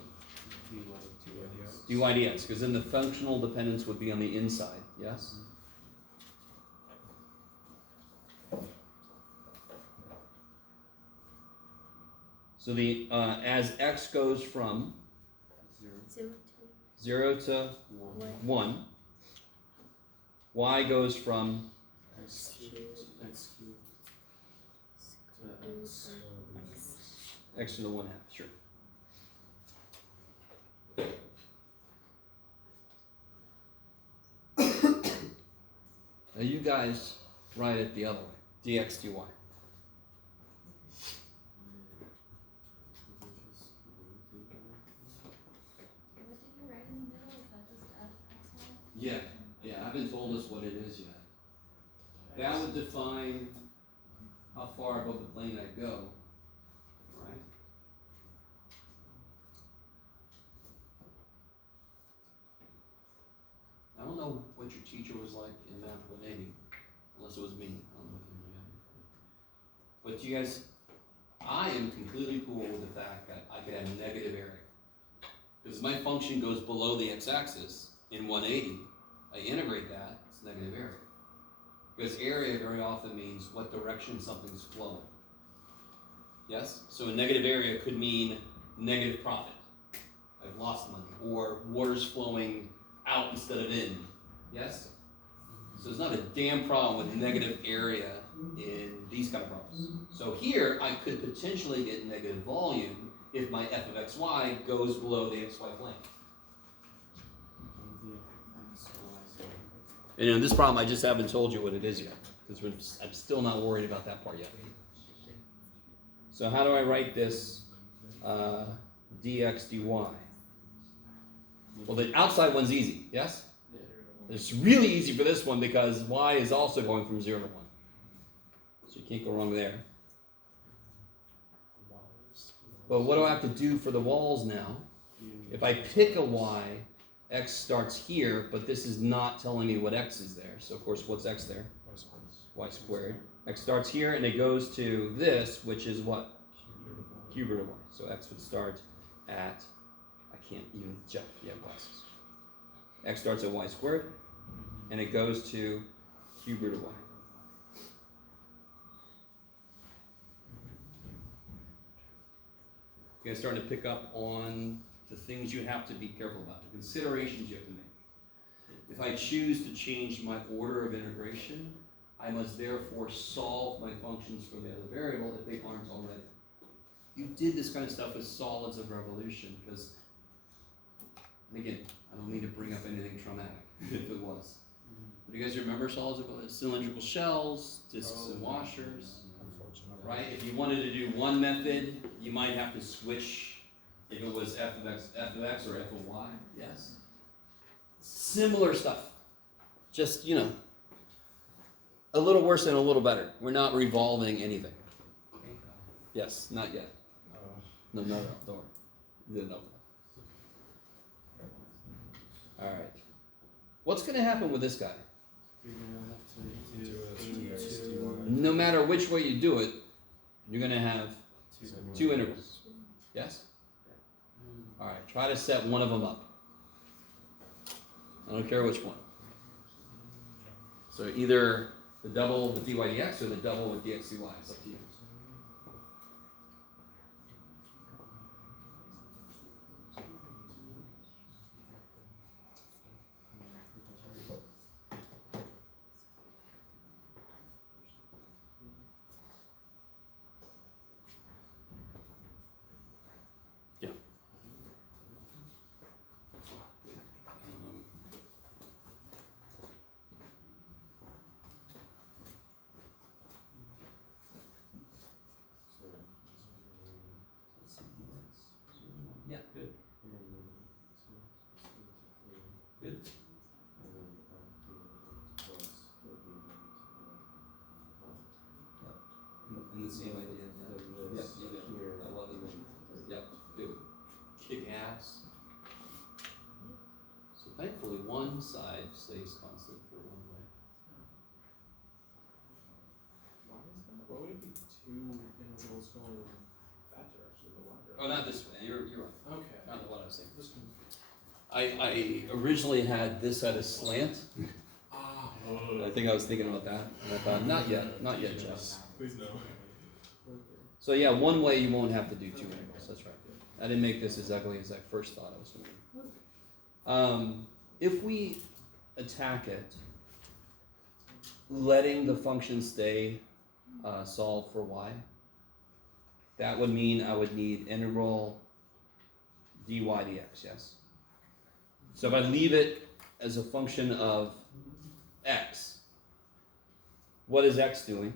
dy dx, because then the functional dependence would be on the inside, yes? So the as x goes from 0 to 1, y goes from X cubed x to the 1/2, sure. Now you guys write it the other way, dx dy. Yeah, I haven't told us what it is yet. That would define how far above the plane I go, right? I don't know what your teacher was like in Math 180, unless it was me. I don't know if anybody had. But you guys, I am completely cool with the fact that I could have negative area. Because my function goes below the x-axis in 180, I integrate that, it's negative area. Because area very often means what direction something's flowing. Yes? So a negative area could mean negative profit. I've lost money. Or water's flowing out instead of in. Yes? So it's not a damn problem with negative area in these kind of problems. So here, I could potentially get negative volume if my f of xy goes below the xy plane. And in this problem, I just haven't told you what it is yet, because I'm still not worried about that part yet. So how do I write this dx dy? Well, the outside one's easy, yes? It's really easy for this one because y is also going from 0 to 1. So you can't go wrong there. But what do I have to do for the walls now? If I pick a y, x starts here, but this is not telling me what x is there. So of course, what's x there? Y squared. X starts here and it goes to this, which is what? Cube root of y. So x would start at, I can't even, Jeff, you have glasses. X starts at y squared and it goes to cube root of y. You guys starting to pick up on the things you have to be careful about, the considerations you have to make. If I choose to change my order of integration, I must therefore solve my functions for the other variable if they aren't already. You did this kind of stuff with solids of revolution because, and again, I don't mean to bring up anything traumatic if it was. But you guys remember solids of cylindrical shells, discs and washers, Unfortunately. right? If you wanted to do one method, you might have to switch if it was f of x or f of y, yes? Similar stuff. Just, you know, a little worse and a little better. We're not revolving anything. Yes, not yet. No, don't worry. No. All right. What's going to happen with this guy? You're gonna have to do No matter which way you do it, you're going to have two intervals. Yes? All right. Try to set one of them up. I don't care which one. So either the double with dy dx or the double with dx dy. It's up to you. Yeah, good. Good. And the same idea. Yeah. I love it. Yep. Good. Kick ass. So thankfully one side stays constant for one way. What would it be two intervals going that direction, the longer? Oh, not this way. You're right. Okay. Not what I was saying. This one. I originally had this at a slant. Ah. I think I was thinking about that. And I thought, not yet, Jeff. Please no. So yeah, one way you won't have to do two intervals. That's right. I didn't make this as ugly as I first thought I was going to. If we attack it, letting the function stay solved for y, that would mean I would need integral dy dx. Yes. So if I leave it as a function of x, what is x doing?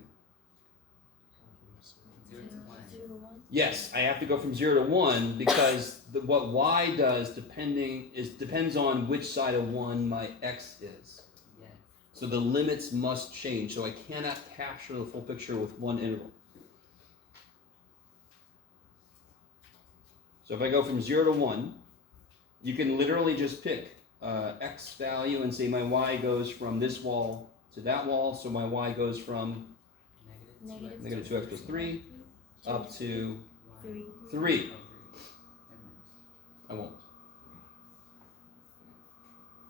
0 to 1. 0, 1. Yes, I have to go from 0 to 1 because what y does depends on which side of 1 my x is. Yes. So the limits must change. So I cannot capture the full picture with one integral. So if I go from 0 to 1, you can literally just pick x value and say my y goes from this wall to that wall. So my y goes from Negative -2x plus 3 up to 3. 3. I won't.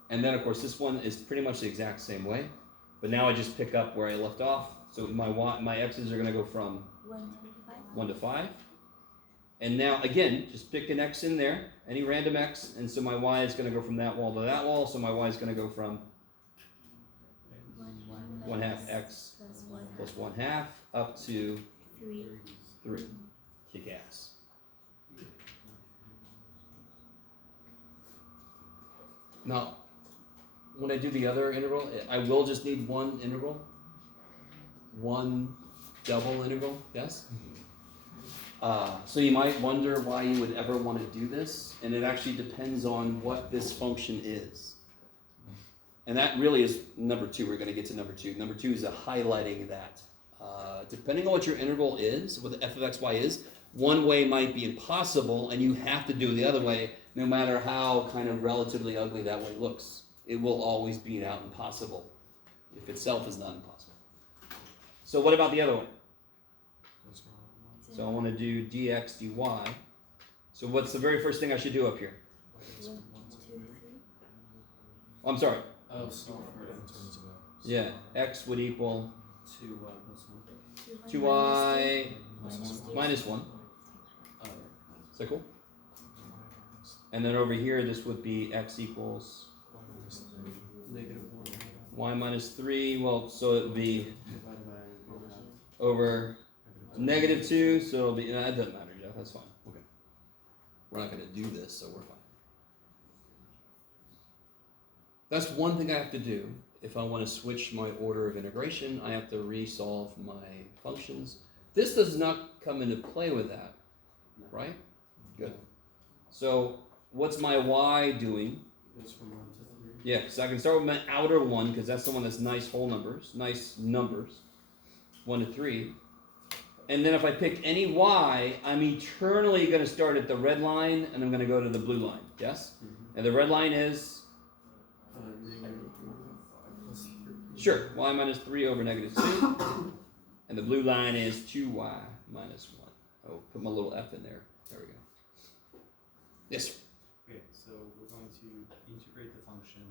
And then of course this one is pretty much the exact same way, but now I just pick up where I left off. So my x's are going to go from 1 to 5. 1 to 5. And now again, just pick an x in there, any random x, and so my y is going to go from that wall to that wall, so my y is going to go from 1/2 x plus 1 plus 1/2 up to 3. 3. Kick ass. Now, when I do the other integral, I will just need one integral. One double integral, yes? So you might wonder why you would ever want to do this, and it actually depends on what this function is. And that really is number 2. We're going to get to number 2. Number 2 is highlighting that. Depending on what your integral is, what the f of x, y is, one way might be impossible, and you have to do the other way, no matter how kind of relatively ugly that way looks. It will always be out impossible, if itself is not impossible. So what about the other one? So I want to do dx dy. So what's the very first thing I should do up here? 1, 2, 3. I'm sorry. Oh, solve for In x. terms of that. Yeah, x would equal 2 plus 1. 2y minus minus 1. Oh, Is that cool? And then over here, this would be x equals negative 1. y minus 3, well, so it would be Divided by 1/2. over negative 2, so it'll be, no, that doesn't matter, Jeff, that's fine. Okay. We're not going to do this, so we're fine. That's one thing I have to do. If I want to switch my order of integration, I have to resolve my functions. This does not come into play with that, right? Good. So what's my y doing? Goes from 1 to 3. Yeah, so I can start with my outer one because that's the one that's nice whole numbers, 1 to 3. And then if I pick any y, I'm eternally going to start at the red line and I'm going to go to the blue line. Yes? And the red line is, Negative 1 plus 3. sure, y minus 3 over negative 2. And the blue line is 2y minus 1. Oh, put my little f in there. There we go. Yes, sir. Okay, so we're going to integrate the function,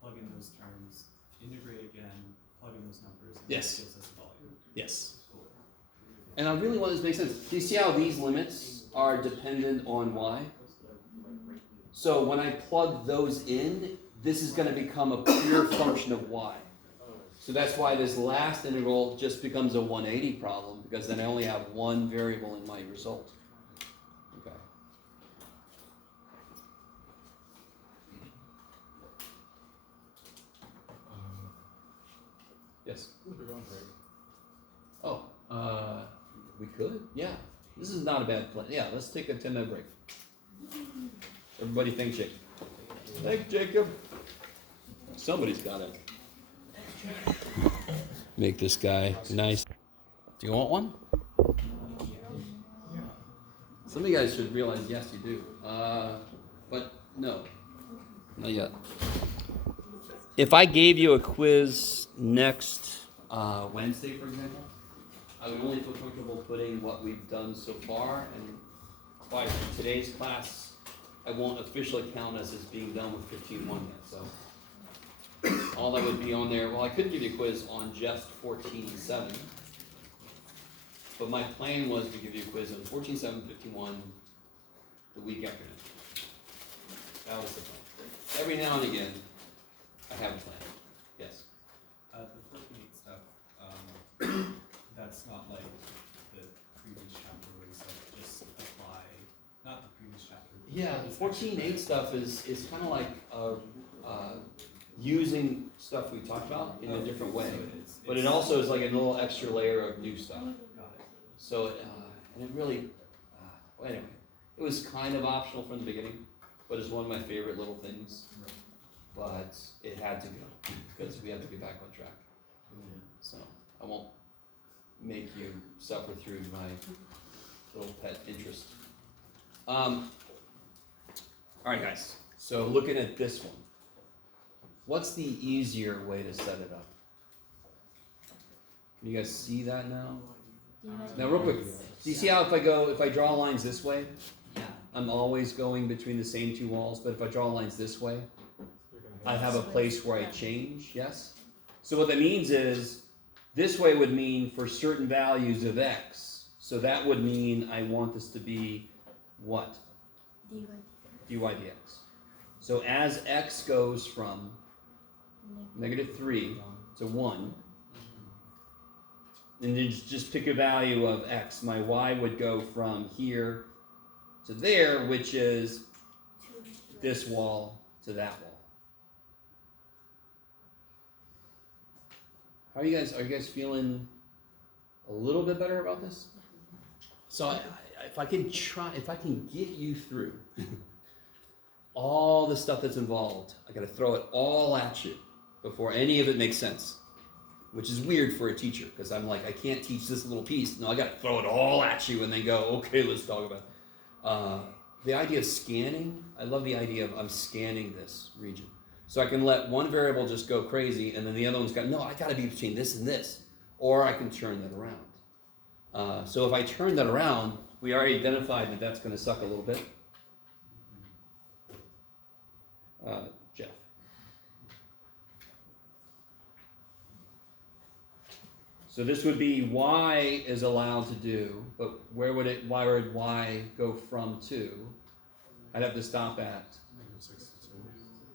plug in those terms, integrate again, plug in those numbers, and Yes. that gives us a volume. Yes. Cool. And I really want this to make sense. Do you see how these limits are dependent on y? So when I plug those in, this is going to become a pure function of y. So that's why this last integral just becomes a 180 problem, because then I only have one variable in my result. Okay. Yes? Oh, we could, yeah. This is not a bad plan. Yeah, let's take a 10-minute break. Everybody thank Jacob. Thank Jacob. Somebody's got to make this guy nice. Do you want one? Some of you guys should realize, yes, you do. But no, not yet. If I gave you a quiz next Wednesday, for example, I would only feel comfortable putting what we've done so far, and by today's class, I won't officially count us as being done with 15.1 yet. So all that would be on there. Well, I could give you a quiz on just 14.7, but my plan was to give you a quiz on 14.7, 15.1 the week after next. That was the plan. Every now and again, I have a plan. Yes. The 14.8 stuff, that's not like the previous chapter where it's like just apply, not the previous chapter. but Yeah, the it's actually 14.8 stuff is kind of like using stuff we talked about in a different way. But it also is like a little extra layer of new stuff. Got it. So, and it really, well, anyway, it was kind of optional from the beginning, but it's one of my favorite little things. But it had to go because we had to get back on track. So I won't make you suffer through my little pet interest. All right, guys. So looking at this one, what's the easier way to set it up? Can you guys see that now? Now, real quick, do you see how if I draw lines this way, Yeah. I'm always going between the same two walls, but if I draw lines this way, I have a place where I change, yes? So what that means is, this way would mean for certain values of x, so that would mean I want this to be what? dy dx. So as x goes from negative 3 to 1, and then just pick a value of x, my y would go from here to there, which is this wall to that wall. Are you guys feeling a little bit better about this? So if I can get you through all the stuff that's involved, I got to throw it all at you before any of it makes sense, which is weird for a teacher because I'm like, I can't teach this little piece. No, I got to throw it all at you and then go, okay, let's talk about it. The idea of scanning, I love the idea of I'm scanning this region. So I can let one variable just go crazy, and then the other one's got, no, I got to be between this and this. Or I can turn that around. So if I turn that around, we already identified that that's going to suck a little bit. Jeff. So this would be y is allowed to do, but why would y go from to? I'd have to stop at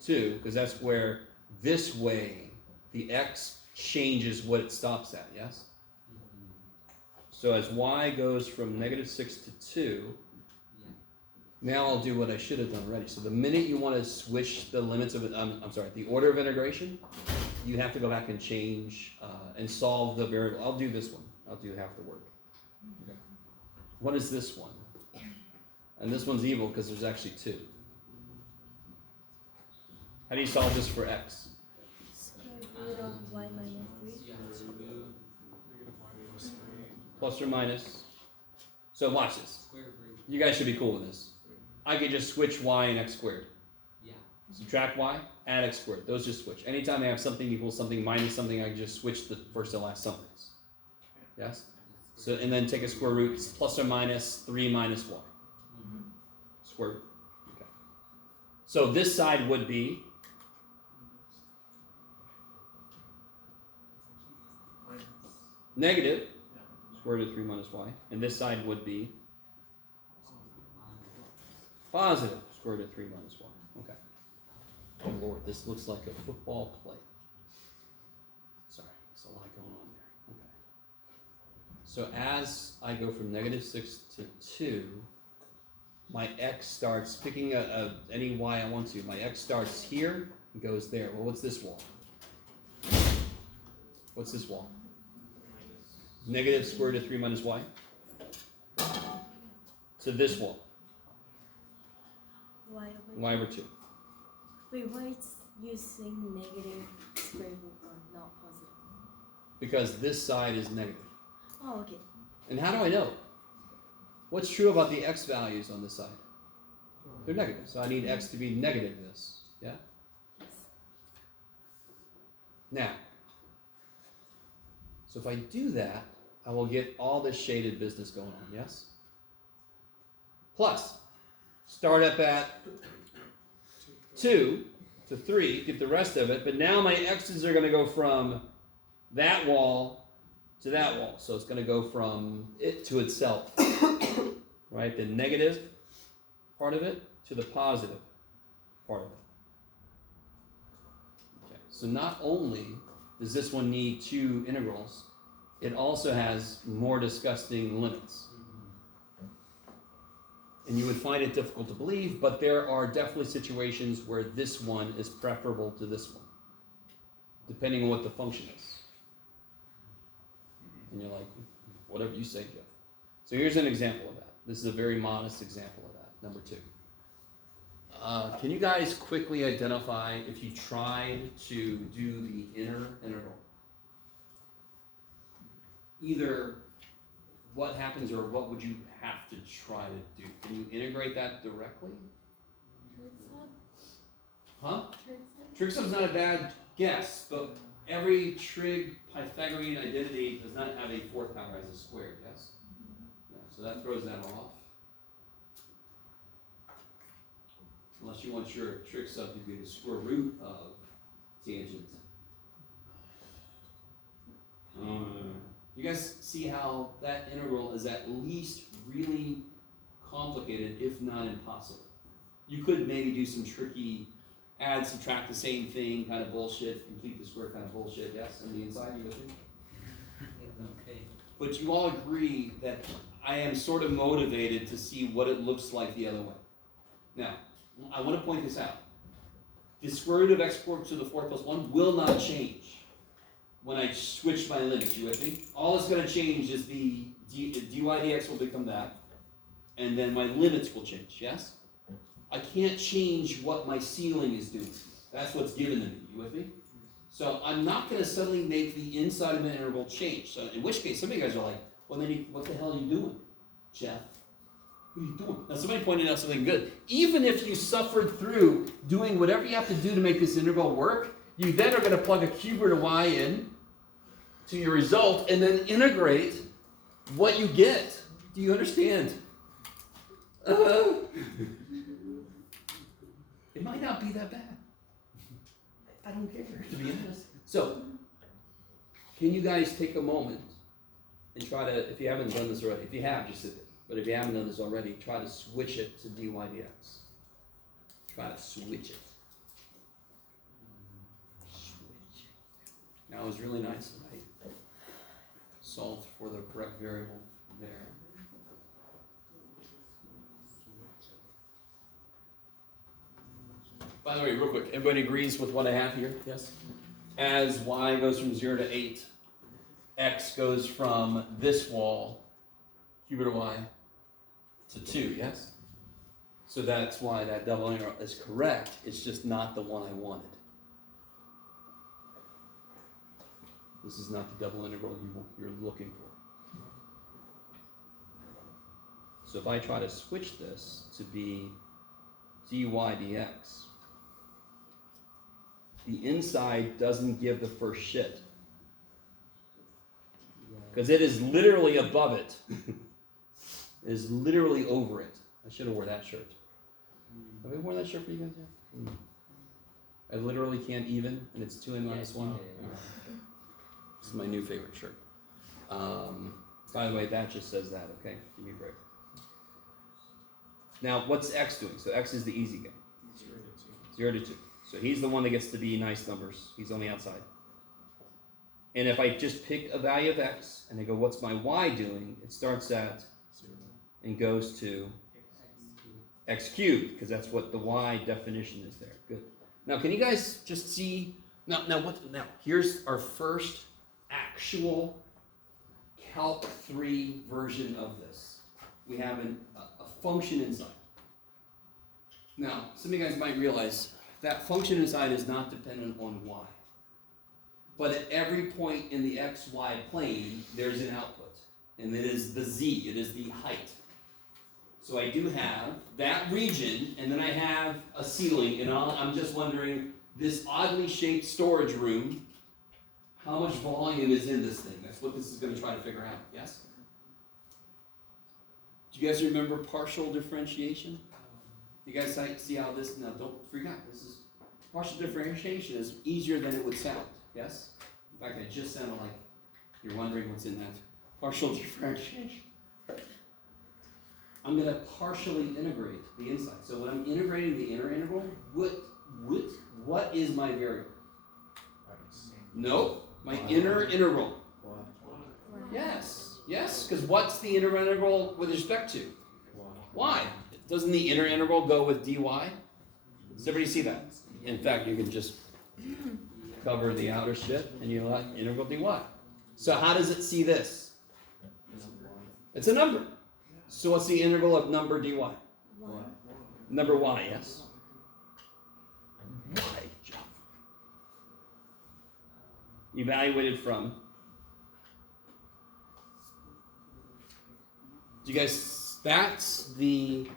2, because that's where this way the x changes what it stops at, yes? Mhm. So as y goes from -6 to 2, Yeah. now I'll do what I should have done already. So the minute you want to switch the limits of it, I'm sorry, the order of integration, you have to go back and change and solve the variable. I'll do this one. I'll do half the work. Okay. What is this one? And this one's evil because there's actually 2. How do you solve this for x? Square root of y minus 3. You have to remove Negative y minus 3. Plus or minus. So watch this. square root. You guys should be cool with this. I could just switch y and x squared. Yeah. Subtract y, add x squared. Those just switch. Anytime I have something equals something minus something, I can just switch the first and last somethings. Yes? So, and then take a square root, it's plus or minus 3 minus y. Mhm. Square root. Okay. So this side would be negative, square root of 3 minus y. And this side would be positive, square root of 3 minus y. Okay. Oh Lord, this looks like a football play. Sorry, there's a lot going on there. Okay. So as I go from -6 to 2, my x starts picking any y I want to. My x starts here and goes there. Well, what's this wall? What's this wall? Negative square root of 3 minus y. So this wall, Y over y over 2. Wait, why it's using negative square root or not positive? Because this side is negative. Oh, okay. And how do I know? What's true about the x values on this side? They're negative. So I need x to be negative this. Yeah? Now, so if I do that, I will get all this shaded business going on, yes? Plus, start up at 2 to 3, get the rest of it, but now my x's are going to go from that wall to that wall. So it's going to go from it to itself, right? The negative part of it to the positive part of it. Okay. So not only does this one need 2 integrals, it also has more disgusting limits. And you would find it difficult to believe, but there are definitely situations where this one is preferable to this one, depending on what the function is. And you're like, whatever you say, Jeff. So here's an example of that. This is a very modest example of that, number 2. Can you guys quickly identify if you tried to do the inner integral? Either what happens or what would you have to try to do? Can you integrate that directly? Huh? Trig sub's not a bad guess, but every trig Pythagorean identity does not have a 4th power as a squared, yes? Yeah, so that throws that off. Unless you want your trig sub to be the square root of tangent. You guys see how that integral is at least really complicated, if not impossible. You could maybe do some tricky add, subtract the same thing kind of bullshit, complete the square kind of bullshit, yes, on the inside, you with me? Okay. But you all agree that I am sort of motivated to see what it looks like the other way. Now, I want to point this out. The square root of x squared to the 4th plus 1 will not change when I switch my limits, you with me? All that's going to change is the dy dx will become that, and then my limits will change, yes? I can't change what my ceiling is doing. That's what's given to me, you with me? So I'm not going to suddenly make the inside of an interval change. So in which case, some of you guys are like, well then what the hell are you doing, Jeff? What are you doing? Now somebody pointed out something good. Even if you suffered through doing whatever you have to do to make this integral work, you then are going to plug a cube root of y in to your result and then integrate what you get. Do you understand? It might not be that bad. I don't care, to be honest. So, can you guys take a moment and try to, if you haven't done this already, if you have, just sit there. But if you haven't done this already, try to switch it to dy dx. Try to switch it. Switch it. I was really nice. I solved for the correct variable there. By the way, real quick, everybody agrees with what I have here? Yes? As y goes from 0 to 8, x goes from this wall, cubic of y, to 2, yes? So that's why that double integral is correct, it's just not the one I wanted. This is not the double integral you're looking for. So if I try to switch this to be dy dx, the inside doesn't give the first shit. Because it is literally above it. It is literally over it. I should have worn that shirt. Have I worn that shirt for you guys yet? I literally can't even, and it's 2n minus 1. This is my new favorite shirt. By the way, that just says that, okay? Give me a break. Now, what's x doing? So x is the easy game. 0 to 2. So he's the one that gets to be nice numbers. He's on the outside. And if I just pick a value of x, and I go, what's my y doing? It starts at, and goes to x cubed, because that's what the y definition is there. Good. Now, can you guys just see, now here's our first actual Calc 3 version of this. We have a function inside. Now, some of you guys might realize that function inside is not dependent on y. But at every point in the xy plane, there's an output. And it is the z, it is the height. So I do have that region, and then I have a ceiling, and I'm just wondering, this oddly shaped storage room, how much volume is in this thing? That's what this is going to try to figure out, yes? Do you guys remember partial differentiation? You guys see how this, now don't freak out, this is, partial differentiation is easier than it would sound, yes? In fact, it just sounded like you're wondering what's in that partial differentiation. I'm going to partially integrate the inside. So when I'm integrating the inner integral, what is my variable? No, my inner integral. Yes, because what's the inner integral with respect to? Y. Doesn't the inner integral go with dy? Does everybody see that? In fact, you can just cover the outer shit and you let integral dy. So how does it see this? It's a number. So what's the integral of number dy? Number y, yes? Y, Jeff. Evaluated from. Do you guys, that's the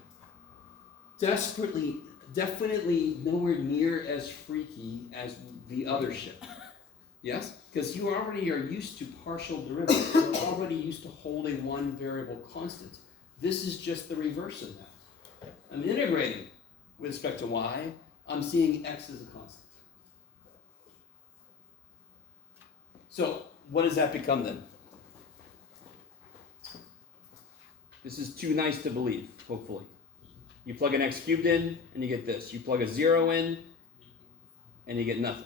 definitely nowhere near as freaky as the other shit. Yes? Because you already are used to partial derivatives. You're already used to holding one variable constant. This is just the reverse of that. I'm integrating with respect to y. I'm seeing x as a constant. So what does that become then? This is too nice to believe, hopefully. You plug an x cubed in, and you get this. You plug a 0 in, and you get nothing.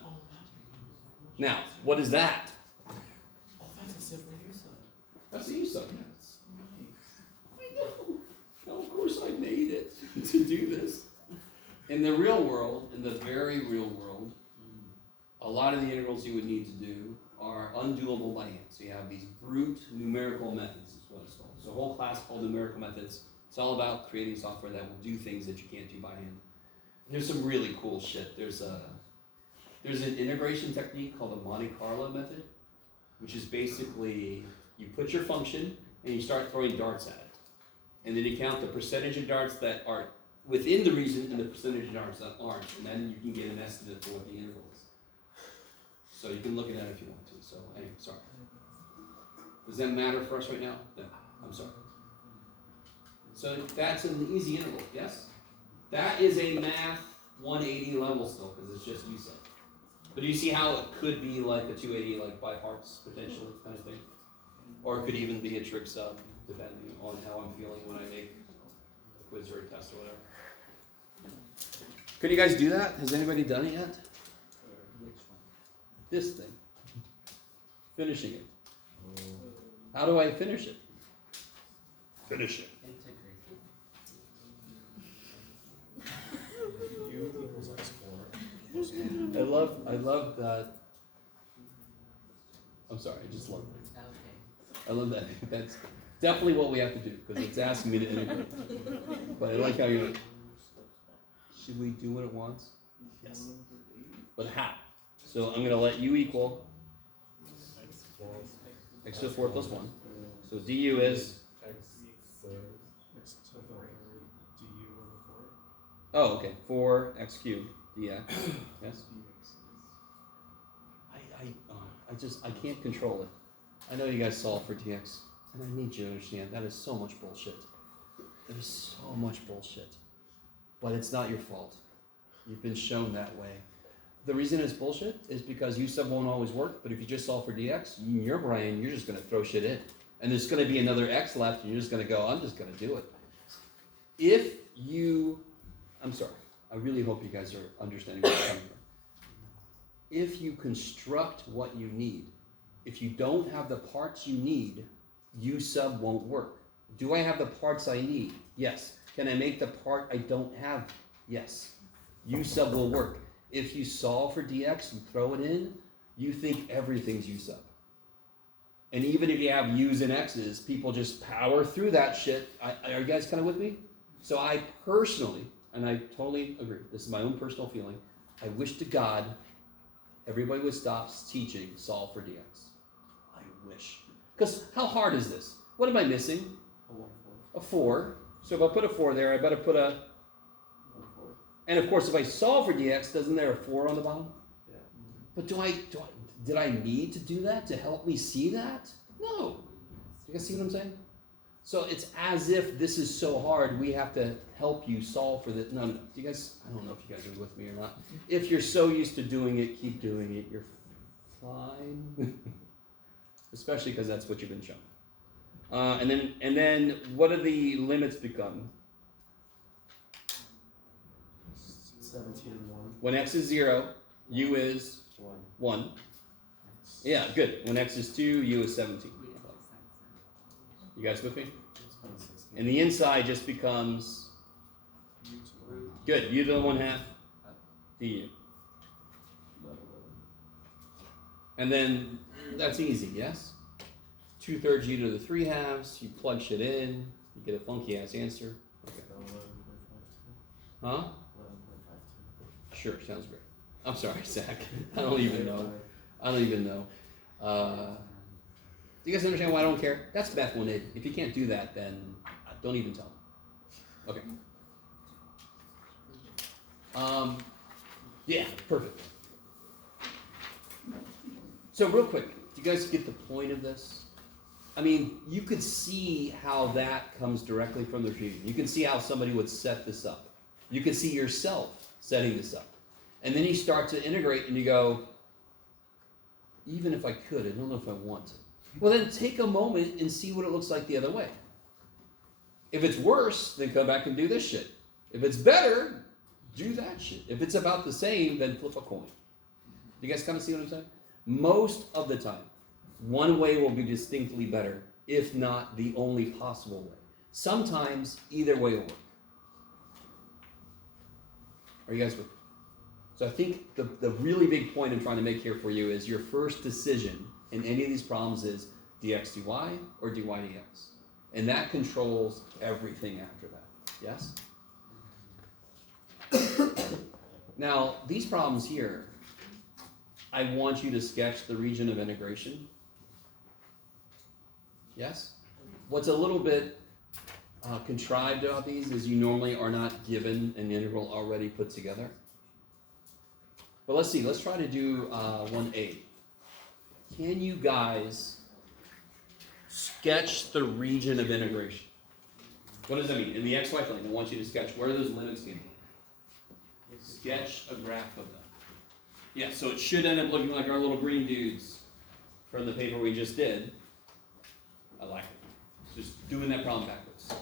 Now, what is that? Oh, that's a separate use of. That's the use of it. I know. Well, of course I made it to do this. In the real world, in the very real world, a lot of the integrals you would need to do are undoable by hand. So you have these brute numerical methods, is what it's called. So a whole class called numerical methods. It's all about creating software that will do things that you can't do by hand. And there's some really cool shit. There's an integration technique called the Monte Carlo method, which is basically you put your function and you start throwing darts at it. And then you count the percentage of darts that are within the region and the percentage of darts that aren't. And then you can get an estimate for what the interval is. So you can look at that if you want to. So anyway, sorry. Does that matter for us right now? No, I'm sorry. So that's an easy interval, yes? That is a math 180 level still, because it's just USET. But do you see how it could be like a 280, like by parts, potentially, kind of thing? Or it could even be a trig sub, depending on how I'm feeling when I make a quiz or a test or whatever. Could you guys do that? Has anybody done it yet? Which one? This thing. finishing it. How do I finish it? Finish it. Integrate. U equals x4. I love that. I'm sorry, I just love it. Okay. I love that. That's definitely what we have to do because it's asking me to integrate. But I like how you're. Should we do what it wants? Yes. But how? So I'm going to let u equal x to the 4 plus 1. So du is. X to the third du over 4. Oh, okay. 4x cubed dx. Yes. I can't control it. I know you guys solve for dx, and I need you to understand that is so much bullshit. That is so much bullshit. But it's not your fault. You've been shown that way. The reason it's bullshit is because u sub won't always work, but if you just solve for dx, in your brain, you're just going to throw shit in. And there's going to be another x left, and you're just going to go, I'm just going to do it. I'm sorry, I really hope you guys are understanding where I'm coming from. If you construct what you need, if you don't have the parts you need, u sub won't work. Do I have the parts I need? Yes. Can I make the part I don't have? Yes. U sub will work. If you solve for dx and throw it in, you think everything's u sub. And even if you have u's and x's, people just power through that shit. Are you guys kind of with me? So I personally, and I totally agree, this is my own personal feeling, I wish to God everybody would stop teaching solve for dx. I wish. Because how hard is this? What am I missing? A 4. So if I put a 4 there, I better put a... And of course, if I solve for dx, doesn't there a 4 on the bottom? Yeah. But did I need to do that to help me see that? No. You guys see what I'm saying? So it's as if this is so hard, we have to help you solve for this. No. Do you guys, I don't know if you guys are with me or not. If you're so used to doing it, keep doing it. You're fine. Especially because that's what you've been shown. And then what do the limits become? 17 and 1. When x is 0, u is 1. 1. Yeah, good. When x is 2, u is 17. We didn't make sense. You guys with me? It's 16. And the inside just becomes, good, u to the 1/2 du. And then that's easy, yes? 2/3 u to the 3/2, you plug shit in, you get a funky ass answer. Okay. 11.52. Huh? 11.52. Sure, sounds great. I'm sorry, Zach. I don't even know. Do you guys understand why I don't care? That's Beth wanted. If you can't do that, then don't even tell them. Okay. Yeah, perfect. So real quick, do you guys get the point of this? I mean, you could see how that comes directly from the fusion. You can see how somebody would set this up. You can see yourself setting this up. And then you start to integrate and you go, even if I could, I don't know if I want to. Well, then take a moment and see what it looks like the other way. If it's worse, then come back and do this shit. If it's better, do that shit. If it's about the same, then flip a coin. You guys kind of see what I'm saying? Most of the time, one way will be distinctly better, if not the only possible way. Sometimes, either way will work. Are you guys with me? So I think the really big point I'm trying to make here for you is your first decision in any of these problems is dx dy or dy dx. And that controls everything after that. Yes? Now, these problems here, I want you to sketch the region of integration. Yes? What's a little bit contrived about these is you normally are not given an integral already put together. But let's see, let's try to do 1A. Can you guys sketch the region of integration? What does that mean? In the xy plane, I want you to sketch where those limits can be. Sketch a graph of them. Yeah, so it should end up looking like our little green dudes from the paper we just did. I like it. Just doing that problem backwards.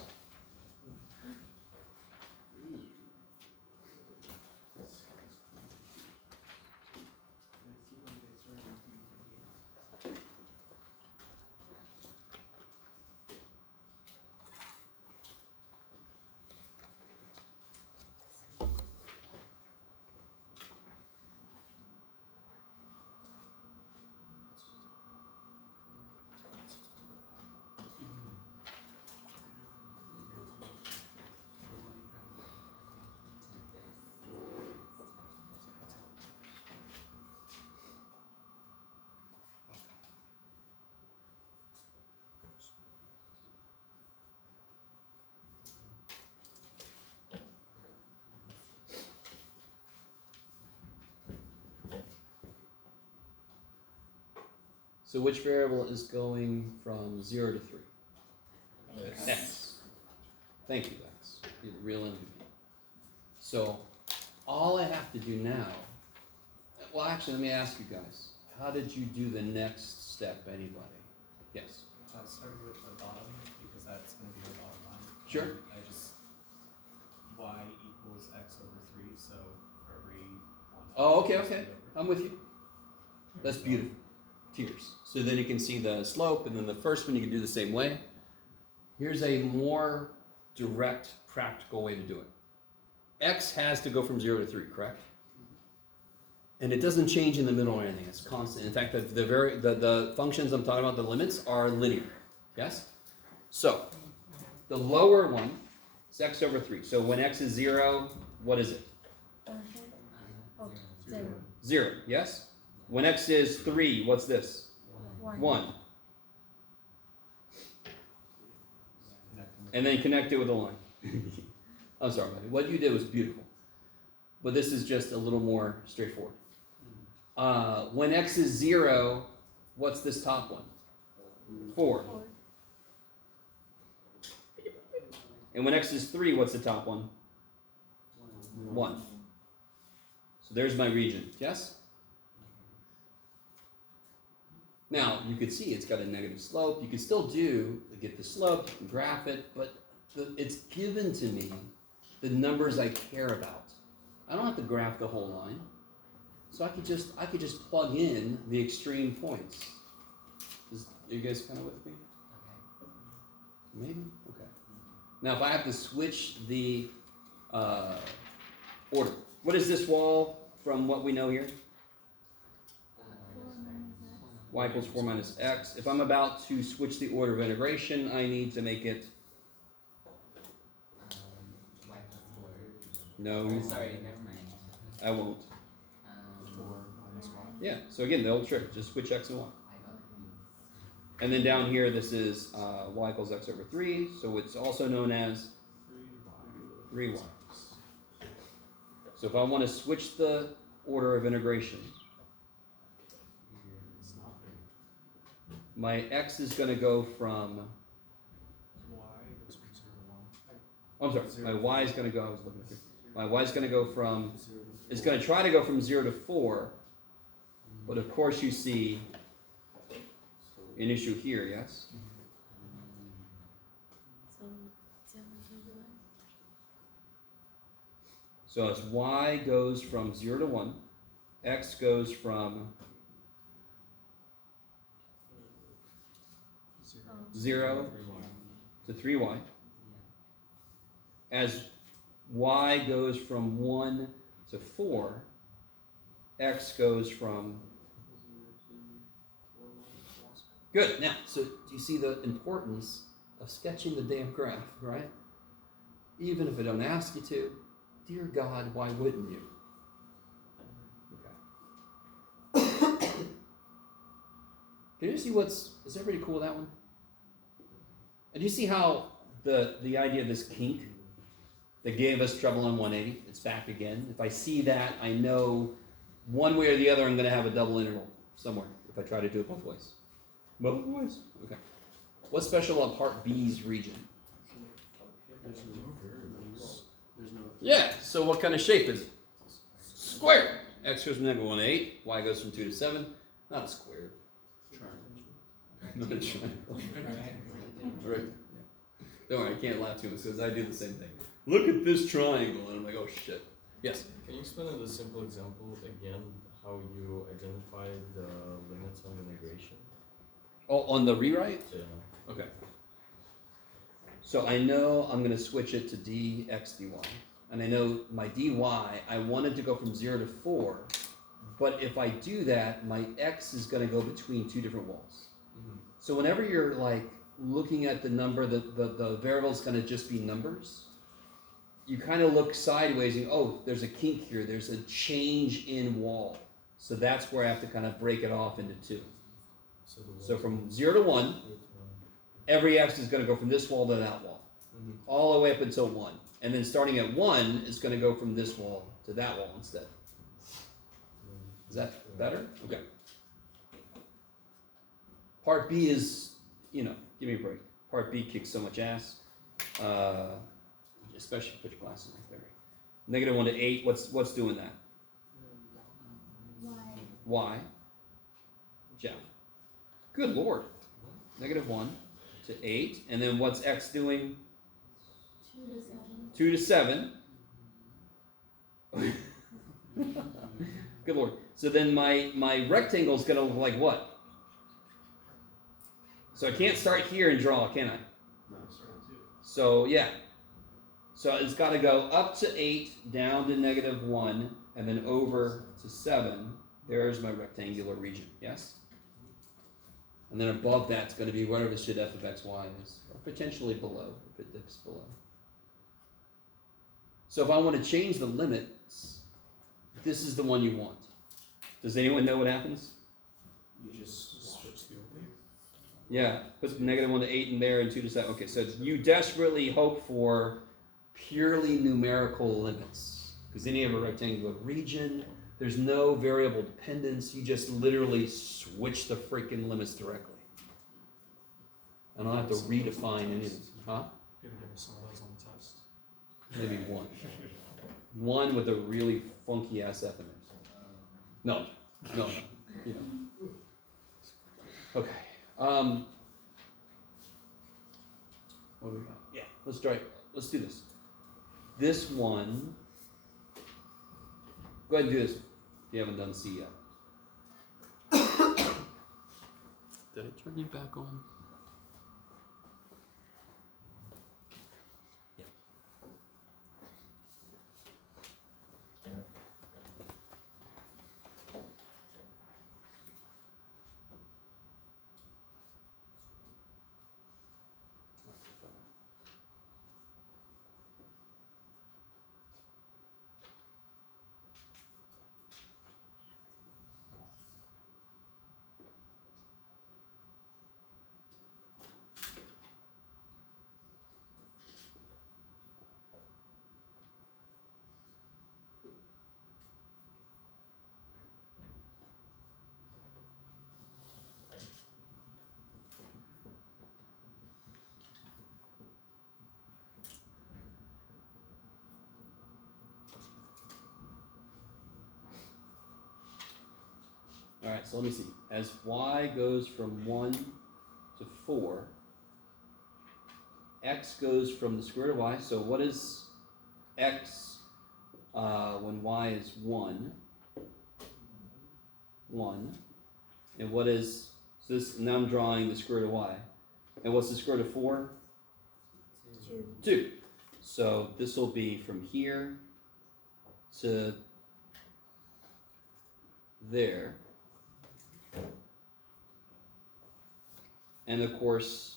So which variable is going from 0 to 3? X. Thank you, X. You're the real MVP. So all I have to do now, well, actually, let me ask you guys, how did you do the next step, anybody? Yes? Starting with the bottom, because that's gonna be the bottom line. Sure. I just, y equals x over 3, so for every 1. Oh, okay. I'm with you. That's beautiful. Tears. So then you can see the slope, and then the first one you can do the same way. Here's a more direct, practical way to do it. X has to go from 0 to 3, correct? And it doesn't change in the middle or anything. It's constant. In fact, the functions I'm talking about, the limits, are linear. Yes? So, the lower one is x over 3. So when x is 0, what is it? Oh, 0. 0, yes? When x is 3, what's this? 1. And then connect it with a line. I'm sorry, buddy. What you did was beautiful. But this is just a little more straightforward. When x is 0, what's this top one? 4. And when x is 3, what's the top one? 1. So there's my region. Yes? Now, you could see it's got a negative slope. You can still get the slope, you can graph it, but it's given to me the numbers I care about. I don't have to graph the whole line. So I could just plug in the extreme points. Are you guys kind of with me? Maybe? Okay. Now if I have to switch the order, what is this wall from what we know here? Y equals 4 minus x. If I'm about to switch the order of integration, I need to make it... Y plus 4. No, Sorry, never mind. I won't. 4 minus y. Yeah, so again, the old trick, just switch x and y. I got confused. And then down here, this is y equals x over 3, so it's also known as 3y. So if I want to switch the order of integration, It's not my x is going to go from, y goes from 0 to 1. I'm sorry, my y is going to go, I was looking at here. My y is going to go from, 0 to it's 4. going to try to go from 0 to 4, but of course you see an issue here, yes? So 0 to 1. So as y goes from 0 to 1, x goes from 0 to 3y. As y goes from 1 to 4, x goes from... Good. Now, so do you see the importance of sketching the damn graph, right? Even if I don't ask you to, dear God, why wouldn't you? Okay. Can you see is everybody cool with that one? And do you see how the idea of this kink that gave us trouble on 180, it's back again. If I see that, I know one way or the other I'm going to have a double integral somewhere if I try to do it both ways. Both ways? Okay. What's special about part B's region? There's no variables. There's no. Yeah, so what kind of shape is it? Square. X goes from negative 1 to 8, y goes from 2 to 7. Not a square. Not a triangle. Right. Don't worry, I can't laugh too much because I do the same thing. Look at this triangle, and I'm like, oh shit. Yes? Can you explain in a simple example again how you identified the limits on integration? Oh, on the rewrite? Yeah. Okay. So I know I'm going to switch it to dx dy. And I know my dy, I wanted to go from 0 to 4. But if I do that, my x is going to go between two different walls. So whenever you're like looking at the number, the variable is going to just be numbers. You kind of look sideways and, oh, there's a kink here. There's a change in wall. So that's where I have to kind of break it off into two. So from 0 to 1, every x is going to go from this wall to that wall, all the way up until 1. And then starting at 1, it's going to go from this wall to that wall instead. Is that better? Okay. Part B is, you know, give me a break. Part B kicks so much ass. Especially if you put your glasses on there. Negative 1 to 8, what's doing that? Why? Y. Jeff. Good Lord. Negative 1 to 8. And then what's X doing? 2 to 7. 2 to 7. Good Lord. So then my rectangle is going to look like what? So I can't start here and draw, can I? So yeah. So it's got to go up to 8, down to negative 1, and then over to 7. There's my rectangular region, yes? And then above that's going to be whatever shit f of x, y is, or potentially below, if it dips below. So if I want to change the limits, this is the one you want. Does anyone know what happens? You just switch the opening. Yeah, put negative 1 to 8 in there and 2 to 7. Okay, so you desperately hope for purely numerical limits. Because then you have a rectangular region. There's no variable dependence. You just literally switch the freaking limits directly. I don't have to redefine anything. Huh? Gonna give us some of those on the test. Maybe one. One with a really funky ass F in it. No. You know. Okay. What do we got? Yeah. Let's try. Let's do this. This one. Go ahead and do this. If you haven't done C yet. Did I turn you back on? Yeah. All right, so let me see. As y goes from 1 to 4, x goes from the square root of y. So what is x when y is 1? 1. And what is, so this, now I'm drawing the square root of y. And what's the square root of 4? 2. So this will be from here to there. And of course,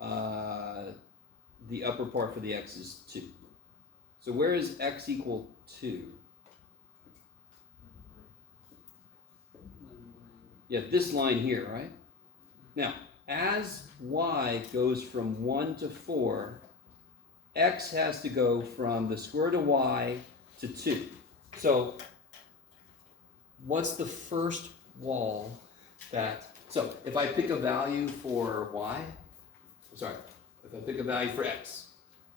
the upper part for the x is 2. So where is x equal 2? Yeah, this line here, right? Now, as y goes from 1 to 4, x has to go from the square root of y to 2. So, what's the first wall that... So, if I pick a value for y, if I pick a value for x,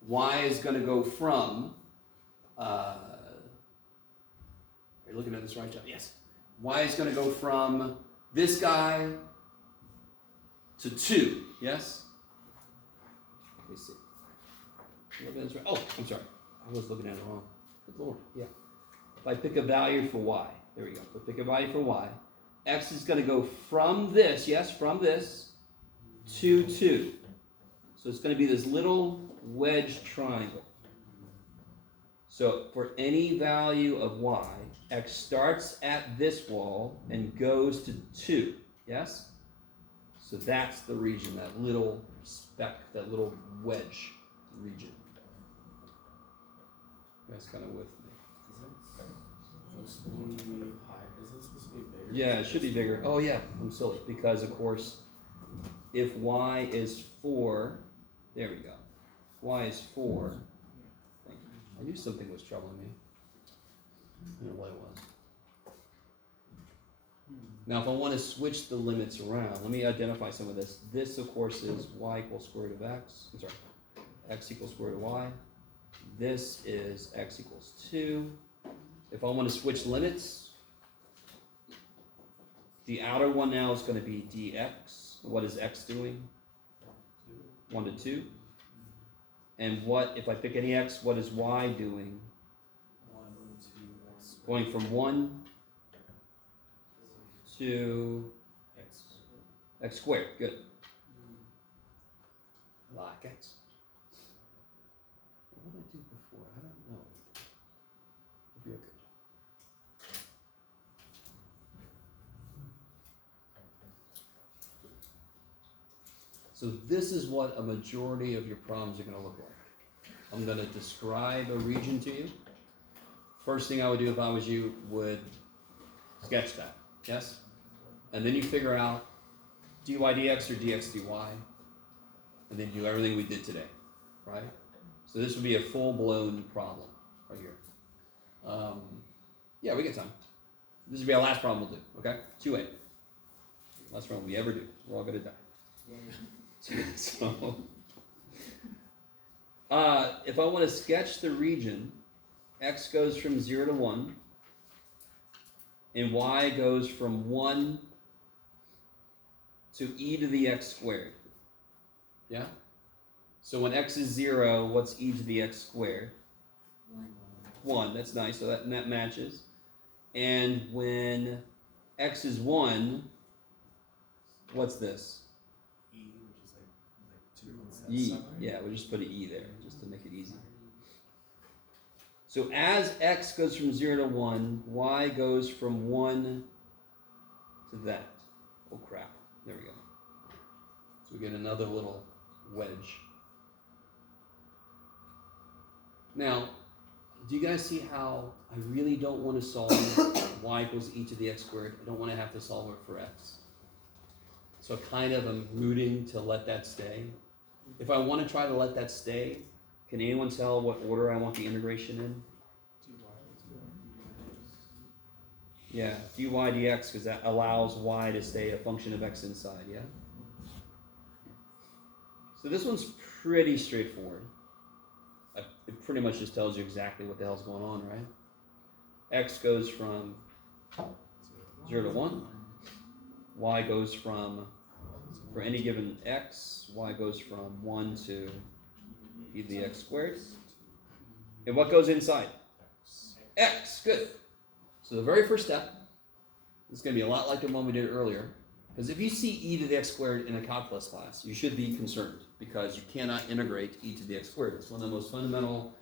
y is going to go from, are you looking at this right, John? Yes. Y is going to go from this guy to 2, yes? Let me see. Right. Oh, I'm sorry. I was looking at it wrong. Good Lord, yeah. If I pick a value for y, there we go. So pick a value for y. X is going to go from this, yes, from this, to 2. So it's going to be this little wedge triangle. So for any value of y, x starts at this wall and goes to 2, yes? So that's the region, that little speck, that little wedge region. That's kind of with me. Supposed to be high. Is it supposed to be bigger? Yeah, it should be bigger. Oh yeah, I'm silly. Because of course, if y is 4, there we go. Y is 4. Thank you. I knew something was troubling me. I don't know what it was. Now, if I want to switch the limits around, let me identify some of this. This, of course, is y equals square root of x. I'm sorry, x equals square root of y. This is x equals 2. If I want to switch limits, the outer one now is going to be dx. What is x doing? 1 to 2. And what, if I pick any x, what is y doing? 1 to x Going from 1 to x squared. x squared. Good. I like x. What did I do before? I don't know. It'll be okay. So this is what a majority of your problems are going to look like. I'm going to describe a region to you. First thing I would do if I was you would sketch that, yes? And then you figure out dy dx or dx dy, and then do everything we did today, right? So this would be a full-blown problem right here. Yeah, we got time. This would be our last problem we'll do, okay? 2A. Last problem we ever do. We're all going to die. So, if I want to sketch the region, x goes from 0 to 1, and y goes from 1 to e to the x squared. Yeah? So when x is 0, what's e to the x squared? 1. That's nice, so that matches. And when x is 1, what's this? E, which is like 2 instead of E. 7. Yeah, we'll just put an e there, just to make it easy. So as x goes from 0 to 1, y goes from 1 to that. Oh crap, there we go. So we get another little wedge. Now, do you guys see how I really don't want to solve y equals e to the x squared? I don't want to have to solve it for x. So kind of I'm rooting to let that stay. If I want to try to let that stay, can anyone tell what order I want the integration in? Yeah, dy dx, because that allows y to stay a function of x inside, yeah? So this one's pretty straightforward. It pretty much just tells you exactly what the hell's going on, right? X goes from 0 to 1. Y goes from, for any given x, y goes from 1 to e to the x squared. And what goes inside? X, good. So the very first step is going to be a lot like the one we did earlier. Because if you see e to the x squared in a calculus class, you should be concerned because you cannot integrate e to the x squared. It's one of the most fundamental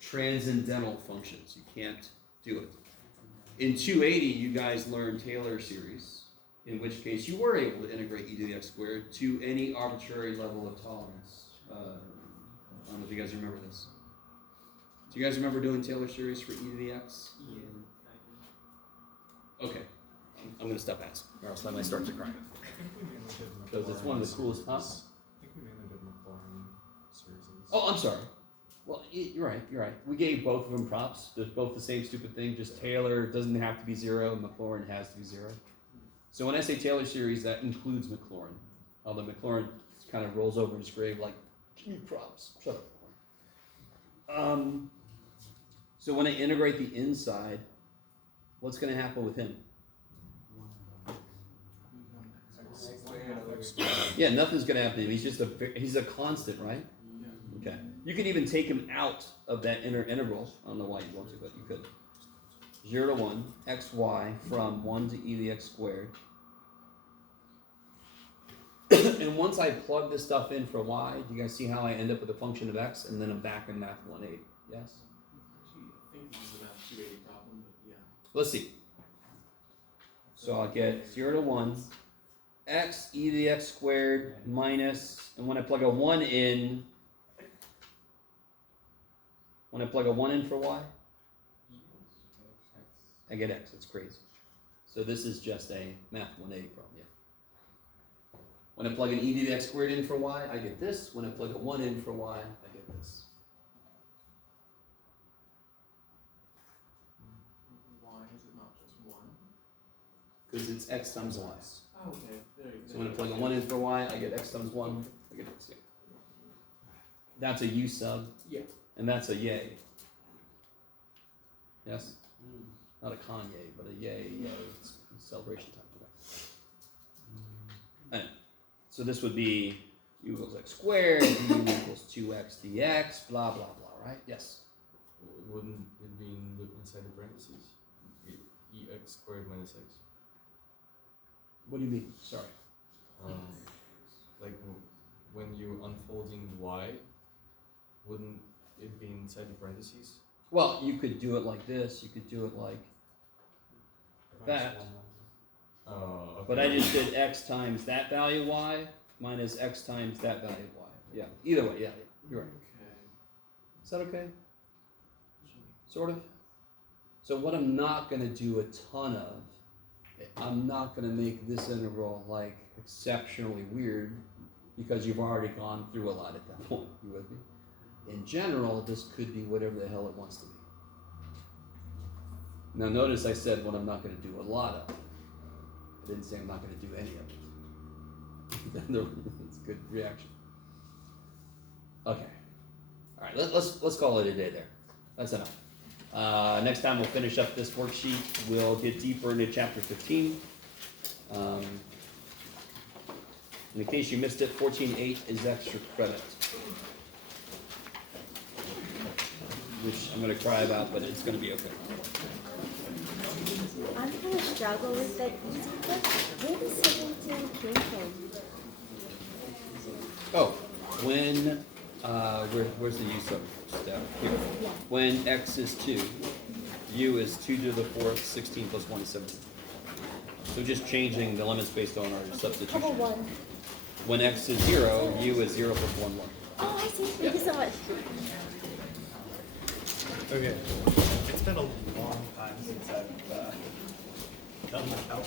transcendental functions. You can't do it. In 280, you guys learned Taylor series, in which case you were able to integrate e to the x squared to any arbitrary level of tolerance. I don't know if you guys remember this. Do you guys remember doing Taylor series for e to the x? Okay. I'm going to stop asking, or else I might start to cry. Because it's one of the coolest. Huh? I think we mainly did Maclaurin series. Oh, I'm sorry. Well, you're right. We gave both of them props. They're both the same stupid thing, just Taylor doesn't have to be 0, and Maclaurin has to be 0. So when I say Taylor series, that includes Maclaurin. Although Maclaurin kind of rolls over his grave like, give me props. Shut up, Maclaurin. So when I integrate the inside, what's going to happen with him? Yeah, nothing's going to happen to him. He's a constant, right? Okay. You could even take him out of that inner integral. I don't know why you want to, but you could. 0 to 1, xy from 1 to e to the x squared. And once I plug this stuff in for y, do you guys see how I end up with a function of x, and then I'm back in math 180? Yes? Actually, I think this is a math 280 problem, but yeah. Let's see. So I'll get 0 to 1, x e to the x squared minus, and when I plug a 1 in, for y, I get x. It's crazy. So this is just a math 180 problem, yeah. When I plug an e to the x squared in for y, I get this. When I plug a 1 in for y, I get this. Why is it not just 1? because it's x times y. Oh, okay, there you go. So when I plug a 1 in for y, I get x times 1, I get x. That's a u sub, Yeah. and that's a yay. Yes? Not a Kanye, but a yay, yay. It's celebration time. Okay. Anyway, so this would be u equals x squared, u equals 2x dx, blah, blah, blah, right? Yes? Wouldn't it be inside the parentheses? Ex squared minus x. What do you mean? Sorry. Like when you're unfolding y, wouldn't it be inside the parentheses? Well, you could do it like this, you could do it like that. Okay. But I just did x times that value y minus x times that value y. Yeah, either way, yeah, you're right. Okay. Is that okay? Sort of? So what I'm not going to do a ton of, I'm not going to make this integral like exceptionally weird because you've already gone through a lot at that point. You with me? In general, this could be whatever the hell it wants to be. Now notice I said what I'm not going to do a lot of. I didn't say I'm not going to do any of it. That's a good reaction. Okay. All right. Let's call it a day there. That's enough. Next time we'll finish up this worksheet. We'll get deeper into chapter 15. In case you missed it, 14.8 is extra credit, which I'm going to cry about, but it's going to be okay. I'm kind of struggle with that easy question. Where does 17 came from? Oh, when, where's the u sub step? Here. When x is 2, u is 2 to the 4th, 16 plus 1 is 17. So just changing the limits based on our substitution. Couple one. When x is 0, u is 0 plus 1, 1. Oh, I see. Thank you so much. Okay, it's been a long time since I've done the calc.